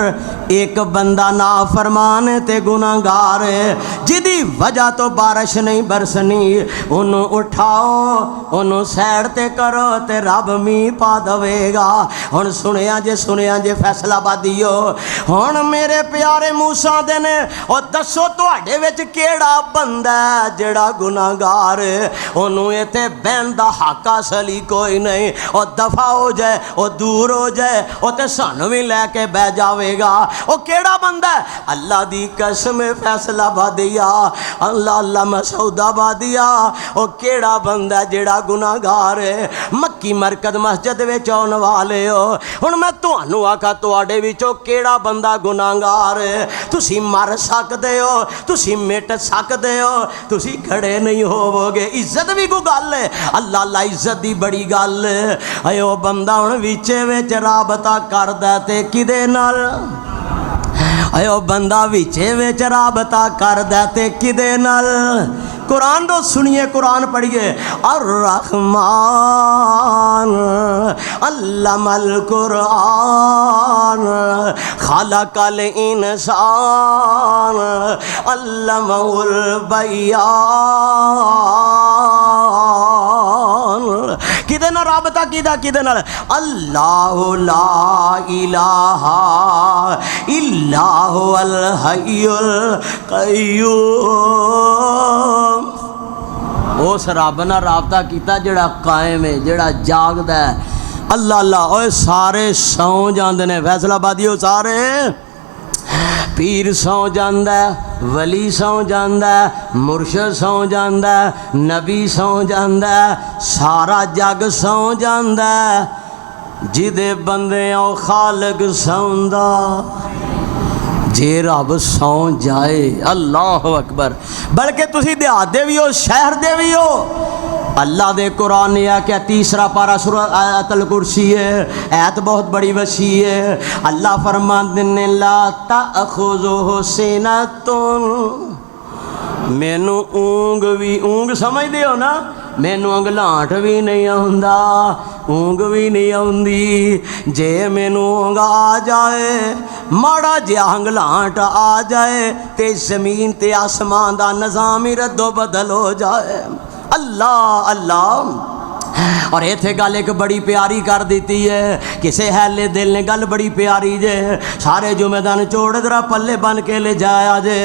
एक बंदा नाफरमान ते गुनाहगार है, जिदी वजह तो बारिश नहीं बरसनी। उन्हों उठाओ, उन्हों सैर ते करो, ते रब मींह पा दवेगा। हुण सुनिया जे फैसलाबादीओ, हुण मेरे प्यारे मूसा दे ने, और दसो तुहाडे विच केड़ा बंदा जेड़ा गुनाहगार है, उन्हों इत्थे बहन दा हक असली कोई नहीं। ਉਹ ਦਫਾ ਹੋ ਜਾਏ, ਉਹ दूर हो जाए, ਉਹ ਤੇ ਸਾਨੂੰ ਵੀ ਲੈ ਕੇ ਬਹਿ ਜਾਵੇਗਾ। ਉਹ ਕਿਹੜਾ ਬੰਦਾ ਹੈ? ਅੱਲਾ ਦੀ ਕਸਮ ਫੈਸਲਾਬਾਦੀਆ, ਅੱਲਾ ਅੱਲਾ ਮਸਊਦਾਬਾਦੀਆ। ਉਹ ਕਿਹੜਾ ਬੰਦਾ ਜਿਹੜਾ ਗੁਨਾਹਗਾਰ ਹੈ? ਮੱਕੀ ਮਰਕਜ਼ ਮਸਜਿਦ ਵਿੱਚ ਆਉਣ ਵਾਲੇ ਹੋ, ਹੁਣ ਮੈਂ ਤੁਹਾਨੂੰ ਆਖਾਂ ਤੁਹਾਡੇ ਵਿੱਚੋਂ ਕਿਹੜਾ ਬੰਦਾ ਗੁਨਾਹਗਾਰ ਹੈ? ਤੁਸੀਂ ਮਰ ਸਕਦੇ ਹੋ, ਤੁਸੀਂ ਮਿਟ ਸਕਦੇ ਹੋ, ਤੁਸੀਂ ਖੜੇ ਨਹੀਂ ਹੋਵੋਗੇ। ਇੱਜ਼ਤ ਵੀ ਕੋਈ ਗੱਲ ਹੈ? ਅੱਲਾ ਅੱਲਾ ਇੱਜ਼ਤ ਦੀ ਬੜੀ ਗੱਲ ਹੈ। ਆਏ ਉਹ ਬੰਦਾ ਹੁਣ ਵਿੱਚੇ ਵਿੱਚ ਰਾਬਤਾ ਕਰਦਾ ਤੇ ਕਿਹਦੇ ਨਾਲ? ਆਏ ਉਹ ਬੰਦਾ ਵਿੱਚੇ ਵਿੱਚ ਰਾਬਤਾ ਕਰਦਾ ਤੇ ਕਿਹਦੇ ਨਾਲ? कुरान तो सुनिए, कुरान पढ़िए। अर्रहमान अल्लमल कुरान खलकल इंसान अल्लमहुल बयान। किदे नाल राबता कीदा? किदे नाल? अल्लाहु ला इलाहा इल्लाहु अल हय्युल कय्यूम। उस रब नाल राबता कीता जिहड़ा कायम है, जिहड़ा जागदा है। अल्लाह अल्लाह। ओए सारे सौ जांदे ने फैसलाबादियों, सारे पीर सौ जांदा है, वली सौ जांदा है, मुर्शद सौ जांदा है, नबी सौ जांदा है, सारा जग सौ जांदा है। जिदे बंदे ओ खालक सौंदा, जे रब सौ जाए। अल्लाह अकबर। बल्कि तुसी देहात दे भी हो, शहर दे भी हो, अल्लाह दे कुरान ने आख्या, तीसरा पारा सूरह आयतुल कुर्सी है, ऐत बहुत बड़ी वसी है। अल्लाह फरमाते ने ला ताखुज़ुहु सिनतुन, मैनू ऊंग भी, ऊंग समझते हो ना, मैनू अंगलाट भी नहीं आउंदा, ऊंग भी नहीं आउंदी। जे मैनू ऊंग आ जाए, माड़ा जिहा अंगलाट आ जाए ते जमीन ते आसमान दा निज़ाम ही रद्दो बदल हो जाए। अल्लाह अल्लाह। और इत्थे गल एक बड़ी प्यारी कर दी है, किसे हैले दिल ने गल बड़ी प्यारी जे, सारे जुमेदान चोड़ जरा पल्ले बन के ले जाया जे।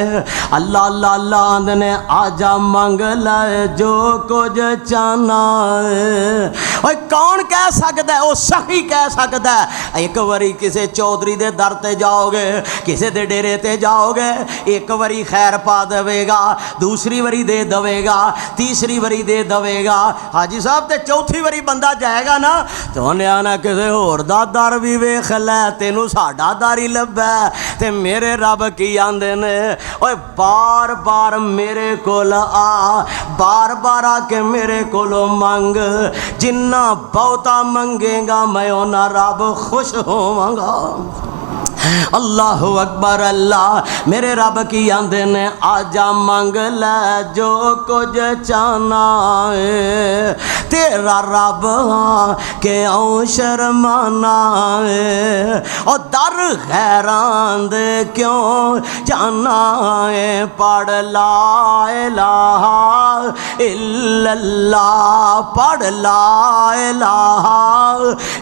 अल्लाह अल्लाह अल्लाह आंदे ने आजा मंग ले जो कुछ चाहना है। ओए कौन कह सकता है? वो सही कह सकता है। एक बारी किसे चौधरी दे दर ते जाओगे, किसे दे डेरे ते जाओगे, एक बारी खैर पा देवेगा, दूसरी बारी दे देवेगा, तीसरी बारी दे देवेगा। हाजी साहब ते चौथी वारी बंदा जाएगा ना तो उन्हें आना किसी होर दा दर भी वेख लै, तेनू साडा दर ही लभा। ते मेरे रब की आंदे ने, ओए बार बार मेरे कोल आ, बार बार आके मेरे कोलों मंग, जिन्ना बहुता मंगेगा मैं उन्ना रब खुश होवांगा। अल्लाह अकबर। अल्लाह मेरे रब की आंदे ने आजा मंग ले जो कुछ चाहना है, तेरा रब के आऊं शर्माना है। और दर गैरान दे क्यों जाना है, पढ़ ला इलाहा इल्लल्लाह, पढ़ ला इलाहा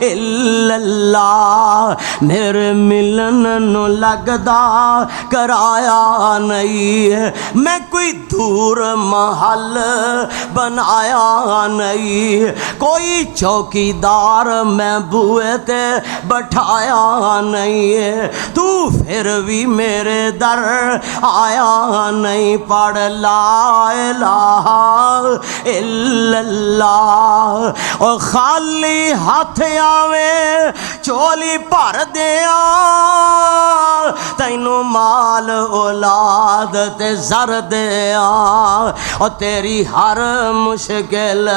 इल्लल्लाह। मेरे मिलन नू लगदा कराया नहीं है, मैं कोई दूर महल बनाया नहीं, कोई चौकीदार मैं बूए ते बैठाया नहीं है, तू फिर भी मेरे दर आया नहीं। पढ़ ला इलाहा इल्लल्लाह। और खाली हाथ आवे चोली भर दिया, तैनू माल औलाद ते जर दिया, और तेरी हर मुश्किल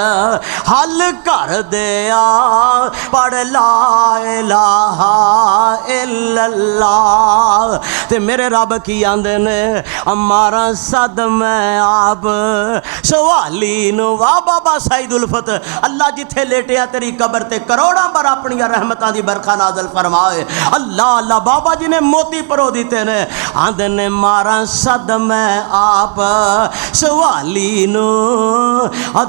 हल कर दिया। पढ़ ला इलाहा इल्लल्लाह। ते मेरे रब की आंदे ने, अमारा सद मैं आप सवाली नु। वाह बाबा सईद उल्फत, अल्लाह जिथे लेटिया तेरी कबर ते करोड़ां बार अपनी रहमतां दी बरखा नाज़िल फरमाए। अल्लाह अल्लाह। बाबा जी ने मोती परो दिते ने, आंदे ने मारा सद मैं आप सवाली नु,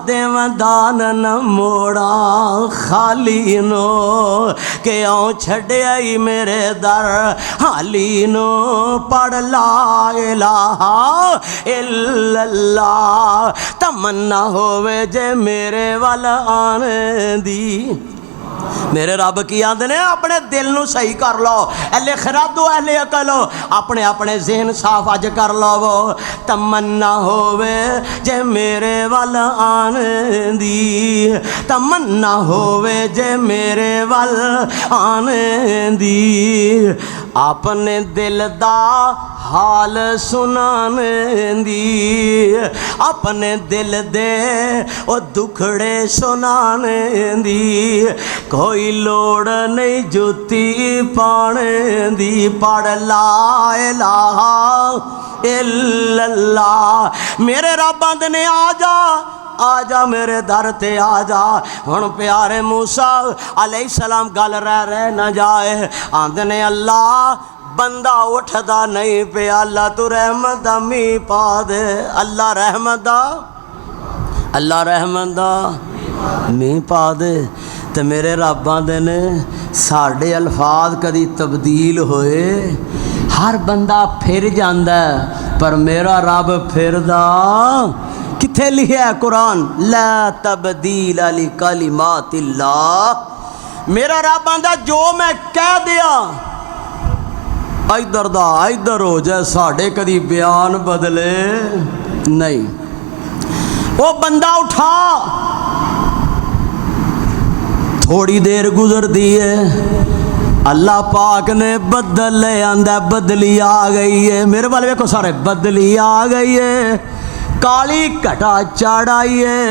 देवां दान न मोड़ा खाली नु, के आऊं छड्डिया ही मेरे दर हाली नु। पढ़ ला इलाहा इल्लल्लाह। तमन्ना होवे जे मेरे वल आने दी, मेरे रब की आंदे ने अपने दिल नू सही कर लो, अहले खिरादो अहले अकल अपने अपने जहन साफ अज कर लवो। तमन्ना होवे जे मेरे वल आन दी, तमन्ना होवे जे मेरे वल आन दी, अपने दिल दा हाल सुनान दी, अपने दिल दे ओ दुखड़े सुनान दी, कोई लोड़ नहीं जुती पाने दी, पढ़ ला इलाहा इल्लल्लाह। मेरे रब आंदे ने आजा मेरे दर ते आजा। हुण प्यारे मूसा अलैहिस्सलाम गल रह न जाए, आंदे ने अल्लाह बंदा उठदा नहीं पे, अल्लाह तू रहमत दा मींह पा दे, अल्लाह रहमत दा, अल्लाह रहमत दा मींह पा दे। ते मेरे रब आंदे ने साडे अल्फाज कदी तब्दील होए, हर बंदा फिर जांदा पर मेरा रब फिरदा किथे लिखिया है कुरान, ला तब्दील अली कलिमातिल्लाह। मेरा रब आंदा जो मैं कह दिया इधर दा इधर हो जाए, साढ़े कदी बयान बदले नहीं। वो बंदा उठा, थोड़ी देर गुजरती है, अल्लाह पाक ने बदल ले आंदा, बदली आ गई है। मेरे वाले वेखो सारे, बदली आ गई है, काली घटा चढ़ आई है,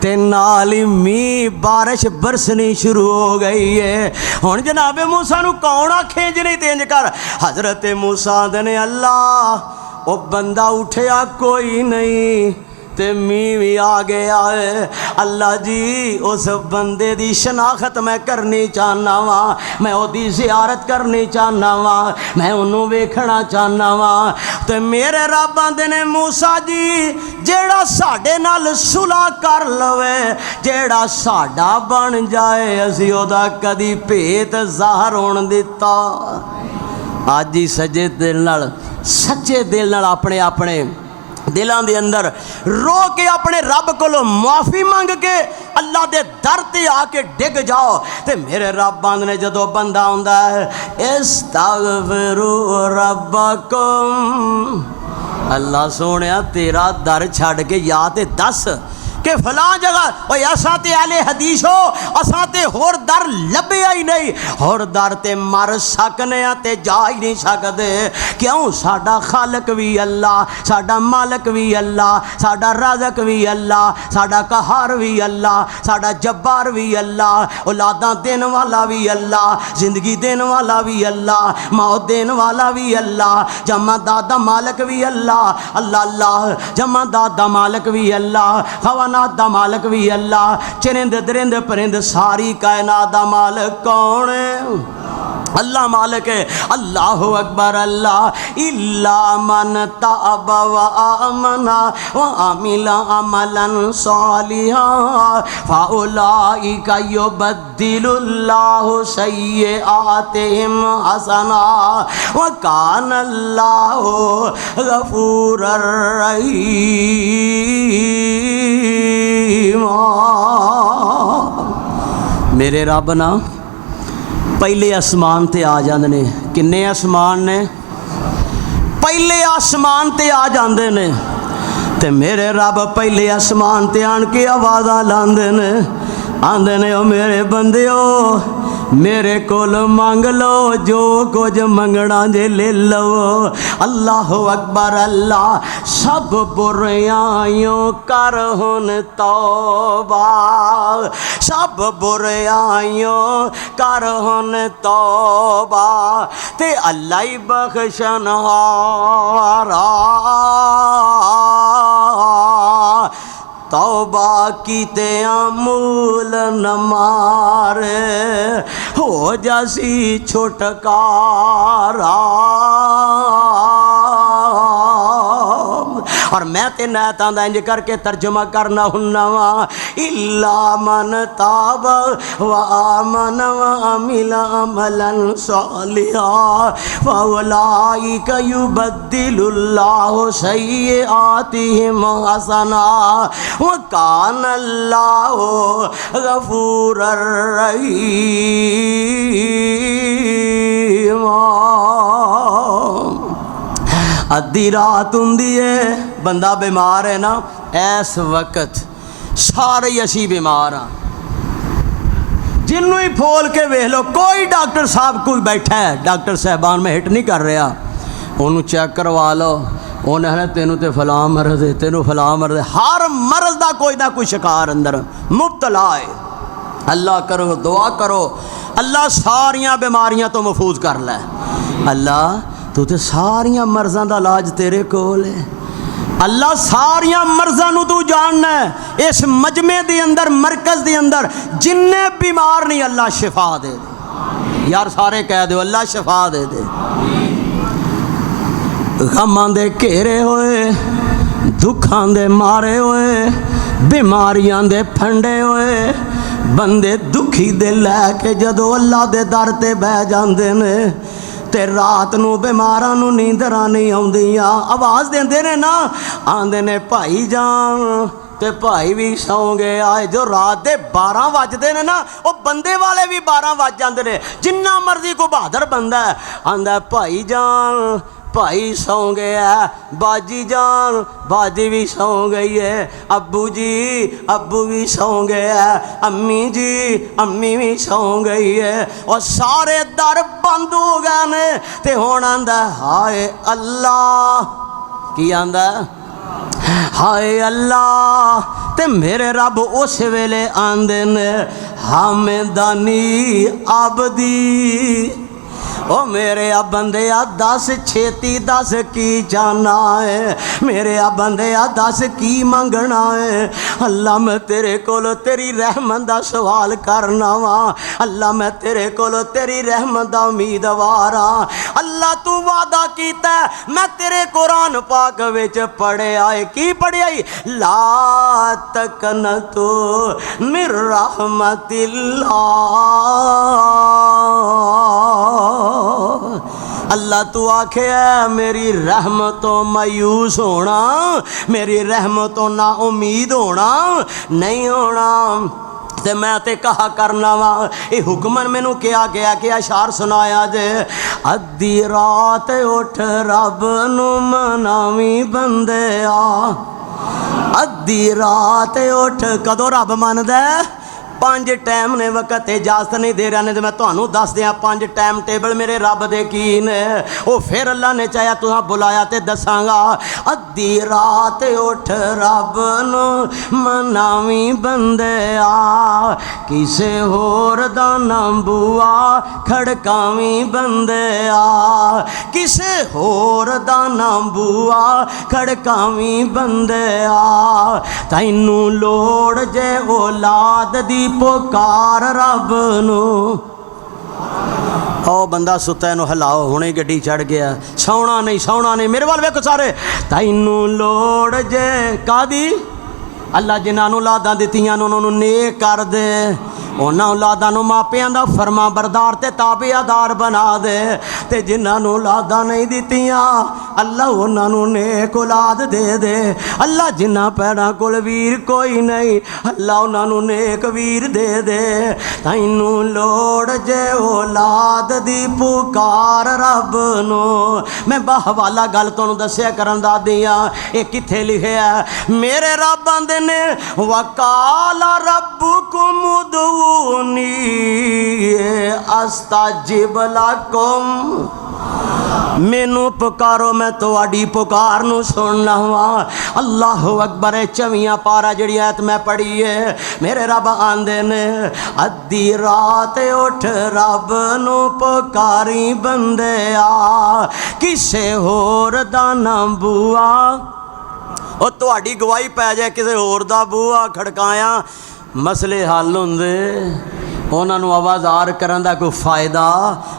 ते नाल ही मींह बारिश बरसनी शुरू हो गई है। हुण जनाबे मूसा नू कौन आखे इंज नहीं ते इंज कर। हजरत मूसा ने अल्लाह वो बंदा उठया कोई नहीं ते मींह भी आ गया है। अल्लाह जी उस बंदे दी शनाखत मैं करनी चाहना वा, मैं ओदी ज़ियारत करनी चाहना वा, मैं उन्होंने वेखना चाहना वा। ते मेरे रब आंदे ने मूसा जी जेड़ा साडे नाल सुलह कर लवे, जेड़ा साडा बन जाए, असी ओदा कदी भेत ज़ाहर होण दिता। अज ही सजे दिल नाल, सच्चे दिल नाल अपने अपने दिलों के अंदर रो के अपने रब को माफ़ी मंग के अल्लाह के दर ते आके डिग जाओ। ते मेरे रब ने जदों बंदा आंदा है, इस्तगफिरू रब्बकुम, अल्लाह सोने तेरा दर छड़ के या ते दस कि फलां जगह ओए असां ते आले हदीस हो, असां ते होर दर लभ्या ही नहीं, होर दर ते मर सकने आ ते जा ही नहीं सकते। क्यों? साडा खालक भी अल्लाह, साडा मालक भी अल्लाह, साडा राज़क भी अल्लाह, साडा कहार भी अल्लाह, साडा जब्बार भी अल्लाह, औलादा देने वाला भी अल्लाह, जिंदगी देने वाला भी अल्लाह, मौत देने वाला भी अल्लाह, जमा दादा मालक भी अल्लाह, अल्लाह अल्लाह जमा दादा मालक भी अल्लाह, हवा दा मालक भी अल्लाह, चरिंद दरिंद परिंद सारी कायनात दा मालक कौन है? अल्लाह मालिक है। अल्लाह अकबर। अल्लाह इल्ला मन ताब व आमना व आमिला अमलन सालिहा फउलाइका युबद्दिलुल्लाहु सय्यिआतिहिम हसना व कान अल्लाहु गफूरर रहीम। मेरे रब ना पहले आसमान ते आ जाते ने। किन्ने आसमान ने? पहले आसमान ते आ जाते ने। ते मेरे रब पहले आसमान ते आन के आवाज़ा लांदे ने, आंदे ने ओ मेरे बंदियो मेरे कोल मंग लो, जो कुछ मंगना जे ले लो। अल्लाह अकबर। अल्लाह सब बुराइयों कर हुन तौबा, सब बुराइयों कर हुन तौबा, ते अल्लाह ही बख्शन हारा। तौबा कीते मूल न मारे, हो जासी छुटकारा। और मैं ते नायतां दा इंज करके तर्जमा करना हुन्ना वा, इल्ला मन ताब व आमन व अमिल अमलन सालिहा फउलाइका युबद्दिलुल्लाहु सय्यिआतिहिम हसना व कानल्लाहु गफूरर रहीम। अद्धी रात हुंदी है, बंदा बीमार है ना, इस वक्त सारे ही असी बीमार हाँ। जिन्हों ही फोल के वेख लो, कोई डॉक्टर साहब कोई बैठा है, डॉक्टर साहबान में हिट नहीं कर रहा, उन्होंने चेक करवा लो, उन्हें तेनों तो फलां मरज है, तेनों फलां मरज है। हर मरज का कोई ना कोई शिकार अंदर मुब्तला है। अल्लाह करो, दुआ करो, अल्लाह सारिया बीमारियां तो महफूज कर लै। अल्लाह तू तो सारिया मर्ज़ां का इलाज तेरे कोल है। अल्लाह सारिया मर्ज़ां नूं तू जानना है। इस मजमे के अंदर, मरकज़ के अंदर जिन्ने बीमार नहीं, अल्लाह शिफा दे दे। यार सारे कह दो अल्लाह शिफा दे दे। गमां दे घेरे होए, दुखां दे मारे होए, बीमारियां दे फंडे होए, बंदे दुखी दे लैके जदों अल्लाह दे दर ते बह जांदे ने ते रात नूं बीमारां नूं नींदरां नहीं आउंदियां, आवाज़ देंदे ने ना, आंदे ने भाई जान, ते भाई भी सौ गए। आए जो रात दे 12 वजदे ने ना, वो बंदे वाले भी 12 वज जांदे ने। जिन्ना मर्जी को बहादुर बंदा है, आंदा भाई जान, भाई सौ गया, बाजी जान, बाजी भी सौ गई है, अब्बू जी, अब्बू भी सौ गया, अम्मी जी, अम्मी भी सौ गई है, और सारे दर बंद हो गए ने। ते हुण आंदा हाय अल्लाह, की आंदा हाय अल्लाह। ते मेरे रब उस वेले आंदे ने हामेदानी आबदी, ओ मेरे आ बंदे आ दस छेती दस की जाना है, मेरे आ बंदे आ दस की मंगना है। अल्लाह मैं तेरे कोलो तेरी रहमत दा सवाल करना वा, अल्लाह मैं तेरे कोलो तेरी रहमत दा उम्मीदवार हाँ। अल्लाह तू वादा कीता, मैं तेरे कुरान पाक विच पढ़िया है, की पढ़िया है, ला तकनतु मिर रहमतिल्लाह। अल्लाह तू आखे मेरी रहमतों मायूस होना, मेरी रहमतों ना उम्मीद होना नहीं होना। ते मैं ते कहा करना वा, ये हुक्मन मैनू क्या गया कि अशार सुनाया जे, अद्धी रात उठ रब नू मनावी बंदे आ। अद्धी रात उठ कदों रब मनदा, 5 टाइम ने वक्त इजाजत नहीं दे रहा ने, तो मैं तुहानू दस दिया 5 टाइम टेबल मेरे रब दे की ने। वो फिर अल्लाह ने चाहा तुहां बुलाया तो दसांगा। अद्धी रात उठ रब नू मनावी बंदे आ, किसे होर दा ना बुआ खड़कावी बंदे आ, किसे होर दा ना बुआ खड़कावी बंदे आ। तैनू लोड़ जे औलाद दी पुकार रब नू। ओ बंदा सुता है, हिलाओ, हुणे गड्डी चढ़ गया, सौना नहीं, सौना नहीं, मेरे वाल वेखो सारे। तैनू लोड़ जे कादी, अल्लाह जिन्होंने औलादां दित्तियां उन्होंने नेक कर दे, उन्होंने औलादां नूं मापियां दा फरमा बरदार ते ताबेदार बना दे, ते जिन्होंने औलादां नहीं दित्तियां अल्लाह उन्होंने नेक औलाद दे दे। अल्लाह जिन्हां पैरां कोल वीर कोई नहीं अल्लाह उन्होंने नेक वीर दे दे। तैनू लोड़ जे औलाद दी पुकार रब नू। मैं बाहवाला गल तुहानूं दस्सिया करन दा दियां, ये कित्थे लिखिआ, मेरे रब आंदे ने वकाला रब्बुकुम उदऊनी अस्ताजिब लकुम, मैनू पुकारो मैं तुहाडी पुकार नू सुनना वा। अल्लाह अकबर। 24 पारा जिहड़ी आयत मैं पढ़ी है, मेरे रब आंदे ने अद्धी रात उठ रब नू पुकारी बंदे आ, किसे होर दा ना बुआ। और तुहाडी गवाही पै जाए किसी होर दा बूहा खड़काया, मसले हल होंदे। उन्होंने आवाज़ार करन दा कोई फायदा।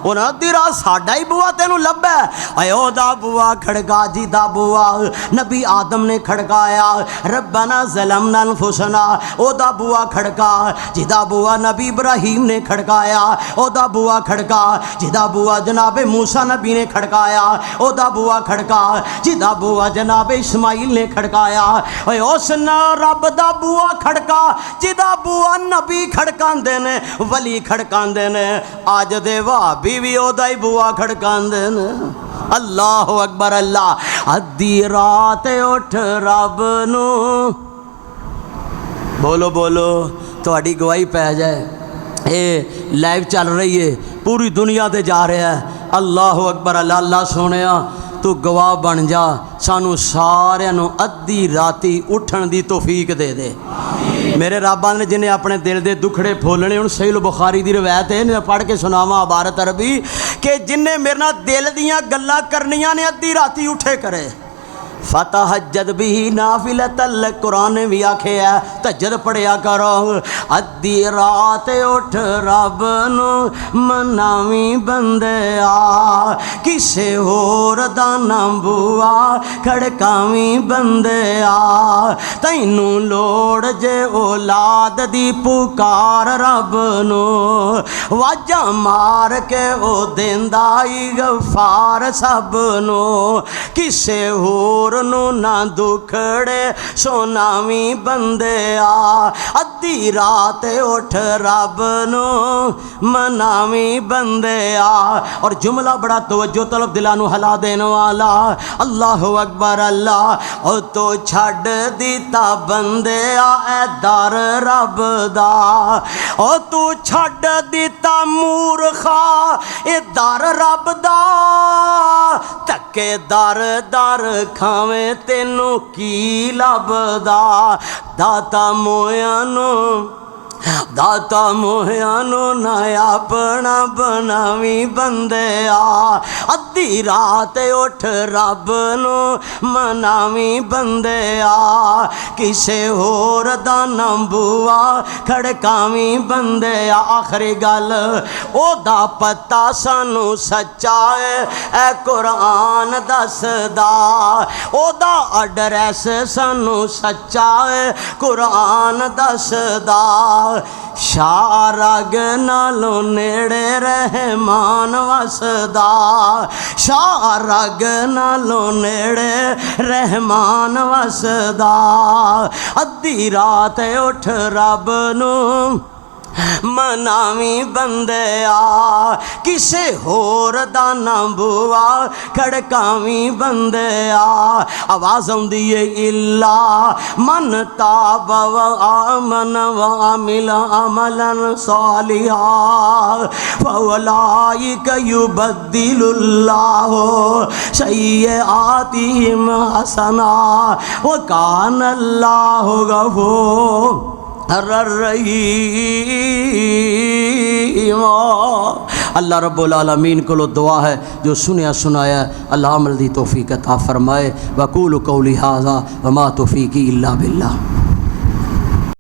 उन्हें अद्धी रात साडा ही बुआ तेनू लभा है, ओदा बुआ खड़का जिदा बुआ नबी आदम ने खड़काया, रब्बना ज़लमना अनफुसना ओदा बुआ खड़का, जिदा बुआ नबी इब्राहीम ने खड़काया ओदा बुआ खड़का, जिदा बुआ जनाबे मूसा नबी ने खड़काया ओदा बुआ खड़का, जिदा बुआ जनाबे इस्माइल ने खड़काया, उस न रब दा बुआ खड़का जिदा बुआ नबी खड़कांदे ने, वली खड़कांदे ने, अज दे भाभी भी ओदा ही बुआ खड़कांदे ने। अल्लाह अकबर अल्लाह। अद्धी रात उठ रब नू बोलो बोलो थोड़ी गवाही पै जाए। ये लाइव चल रही है, पूरी दुनिया ते जा रहा है। अल्लाह अकबर अल्लाह। अल्लाह सोने तू गवाह बन जा, सानू सारिਆਂ ਨੂੰ अद्धी राती उठन दी तौफीक दे दे। मेरे रब्बा ने जिन्हें अपने दिल के दुखड़े फोलने, हूँ सही बुखारी की रवायत है, मैं पढ़ के सुनावा इबारत अरबी कि जिन्हें मेरे नाल दिल दियाँ गल्लां करनियां ने अद्धी राती उठे करे। फतहज्जद भी नाफिलतल, कुरान ने भी आखे है तहज्जुद पढ़िया करो। अद्धी रात उठ रब नू मनावी बंदिया, किसे होर दा ना बुआ खड़कावी बंदिया, तैनू लोड़ जे औलाद दी पुकार रब नू, वाजा मार के ओ देंदा ई गफार सब नू, किसे होर नू ना दुखड़े सोनावी बंदिया, अद्धी रात उठ रब नू मनावी बंदिया। और जुमला बड़ा तवज्जो तलब दिला नू हिला देने वाला। अल्लाह अकबर अल्लाह। ओ तो छड़ दिता बंदिया ए दर रब दा, ओ तू छड़ दिता मूर्खा ए दर रब दा, धक्के दर दर खावें तेनू की लभदा, दाता मोया नू दाता मोहयानो ना अपना बनावी बंदिया, अद्धी रात उठ रब नू मनावी बंदिया, किसे होर दा ना बुआ खड़कावी बंदिया। आखिरी गल ओदा पता सानू सच्चा है ए कुरान दसदा, ओदा एड्रैस सानू सच्चा है कुरान दसदा, शारग नालों नेड़े रहमान वसदा, शारग नालों नेड़े रहमान वसदा, अद्धी रात उठ रब नू मनावी बंदिया, किसे होर दा ना बुआ खड़कावी बंदिया। आवाज़ आउंदी है इल्ला मन ताब व आमन व अमिल अमलन सालिहा फउलाइक युबद्दिलुल्लाहु सय्यिआतिहिम हसना व कान अल्लाहु गफूर अल्लाह रब्बुल आलमीन को दुआ है जो सुनया सुनाया अल्लाह अमल दी तौफीक अता फरमाए। वक़ूलु क़ौली हाज़ा व मा तौफीकी इल्ला बिल्लाह।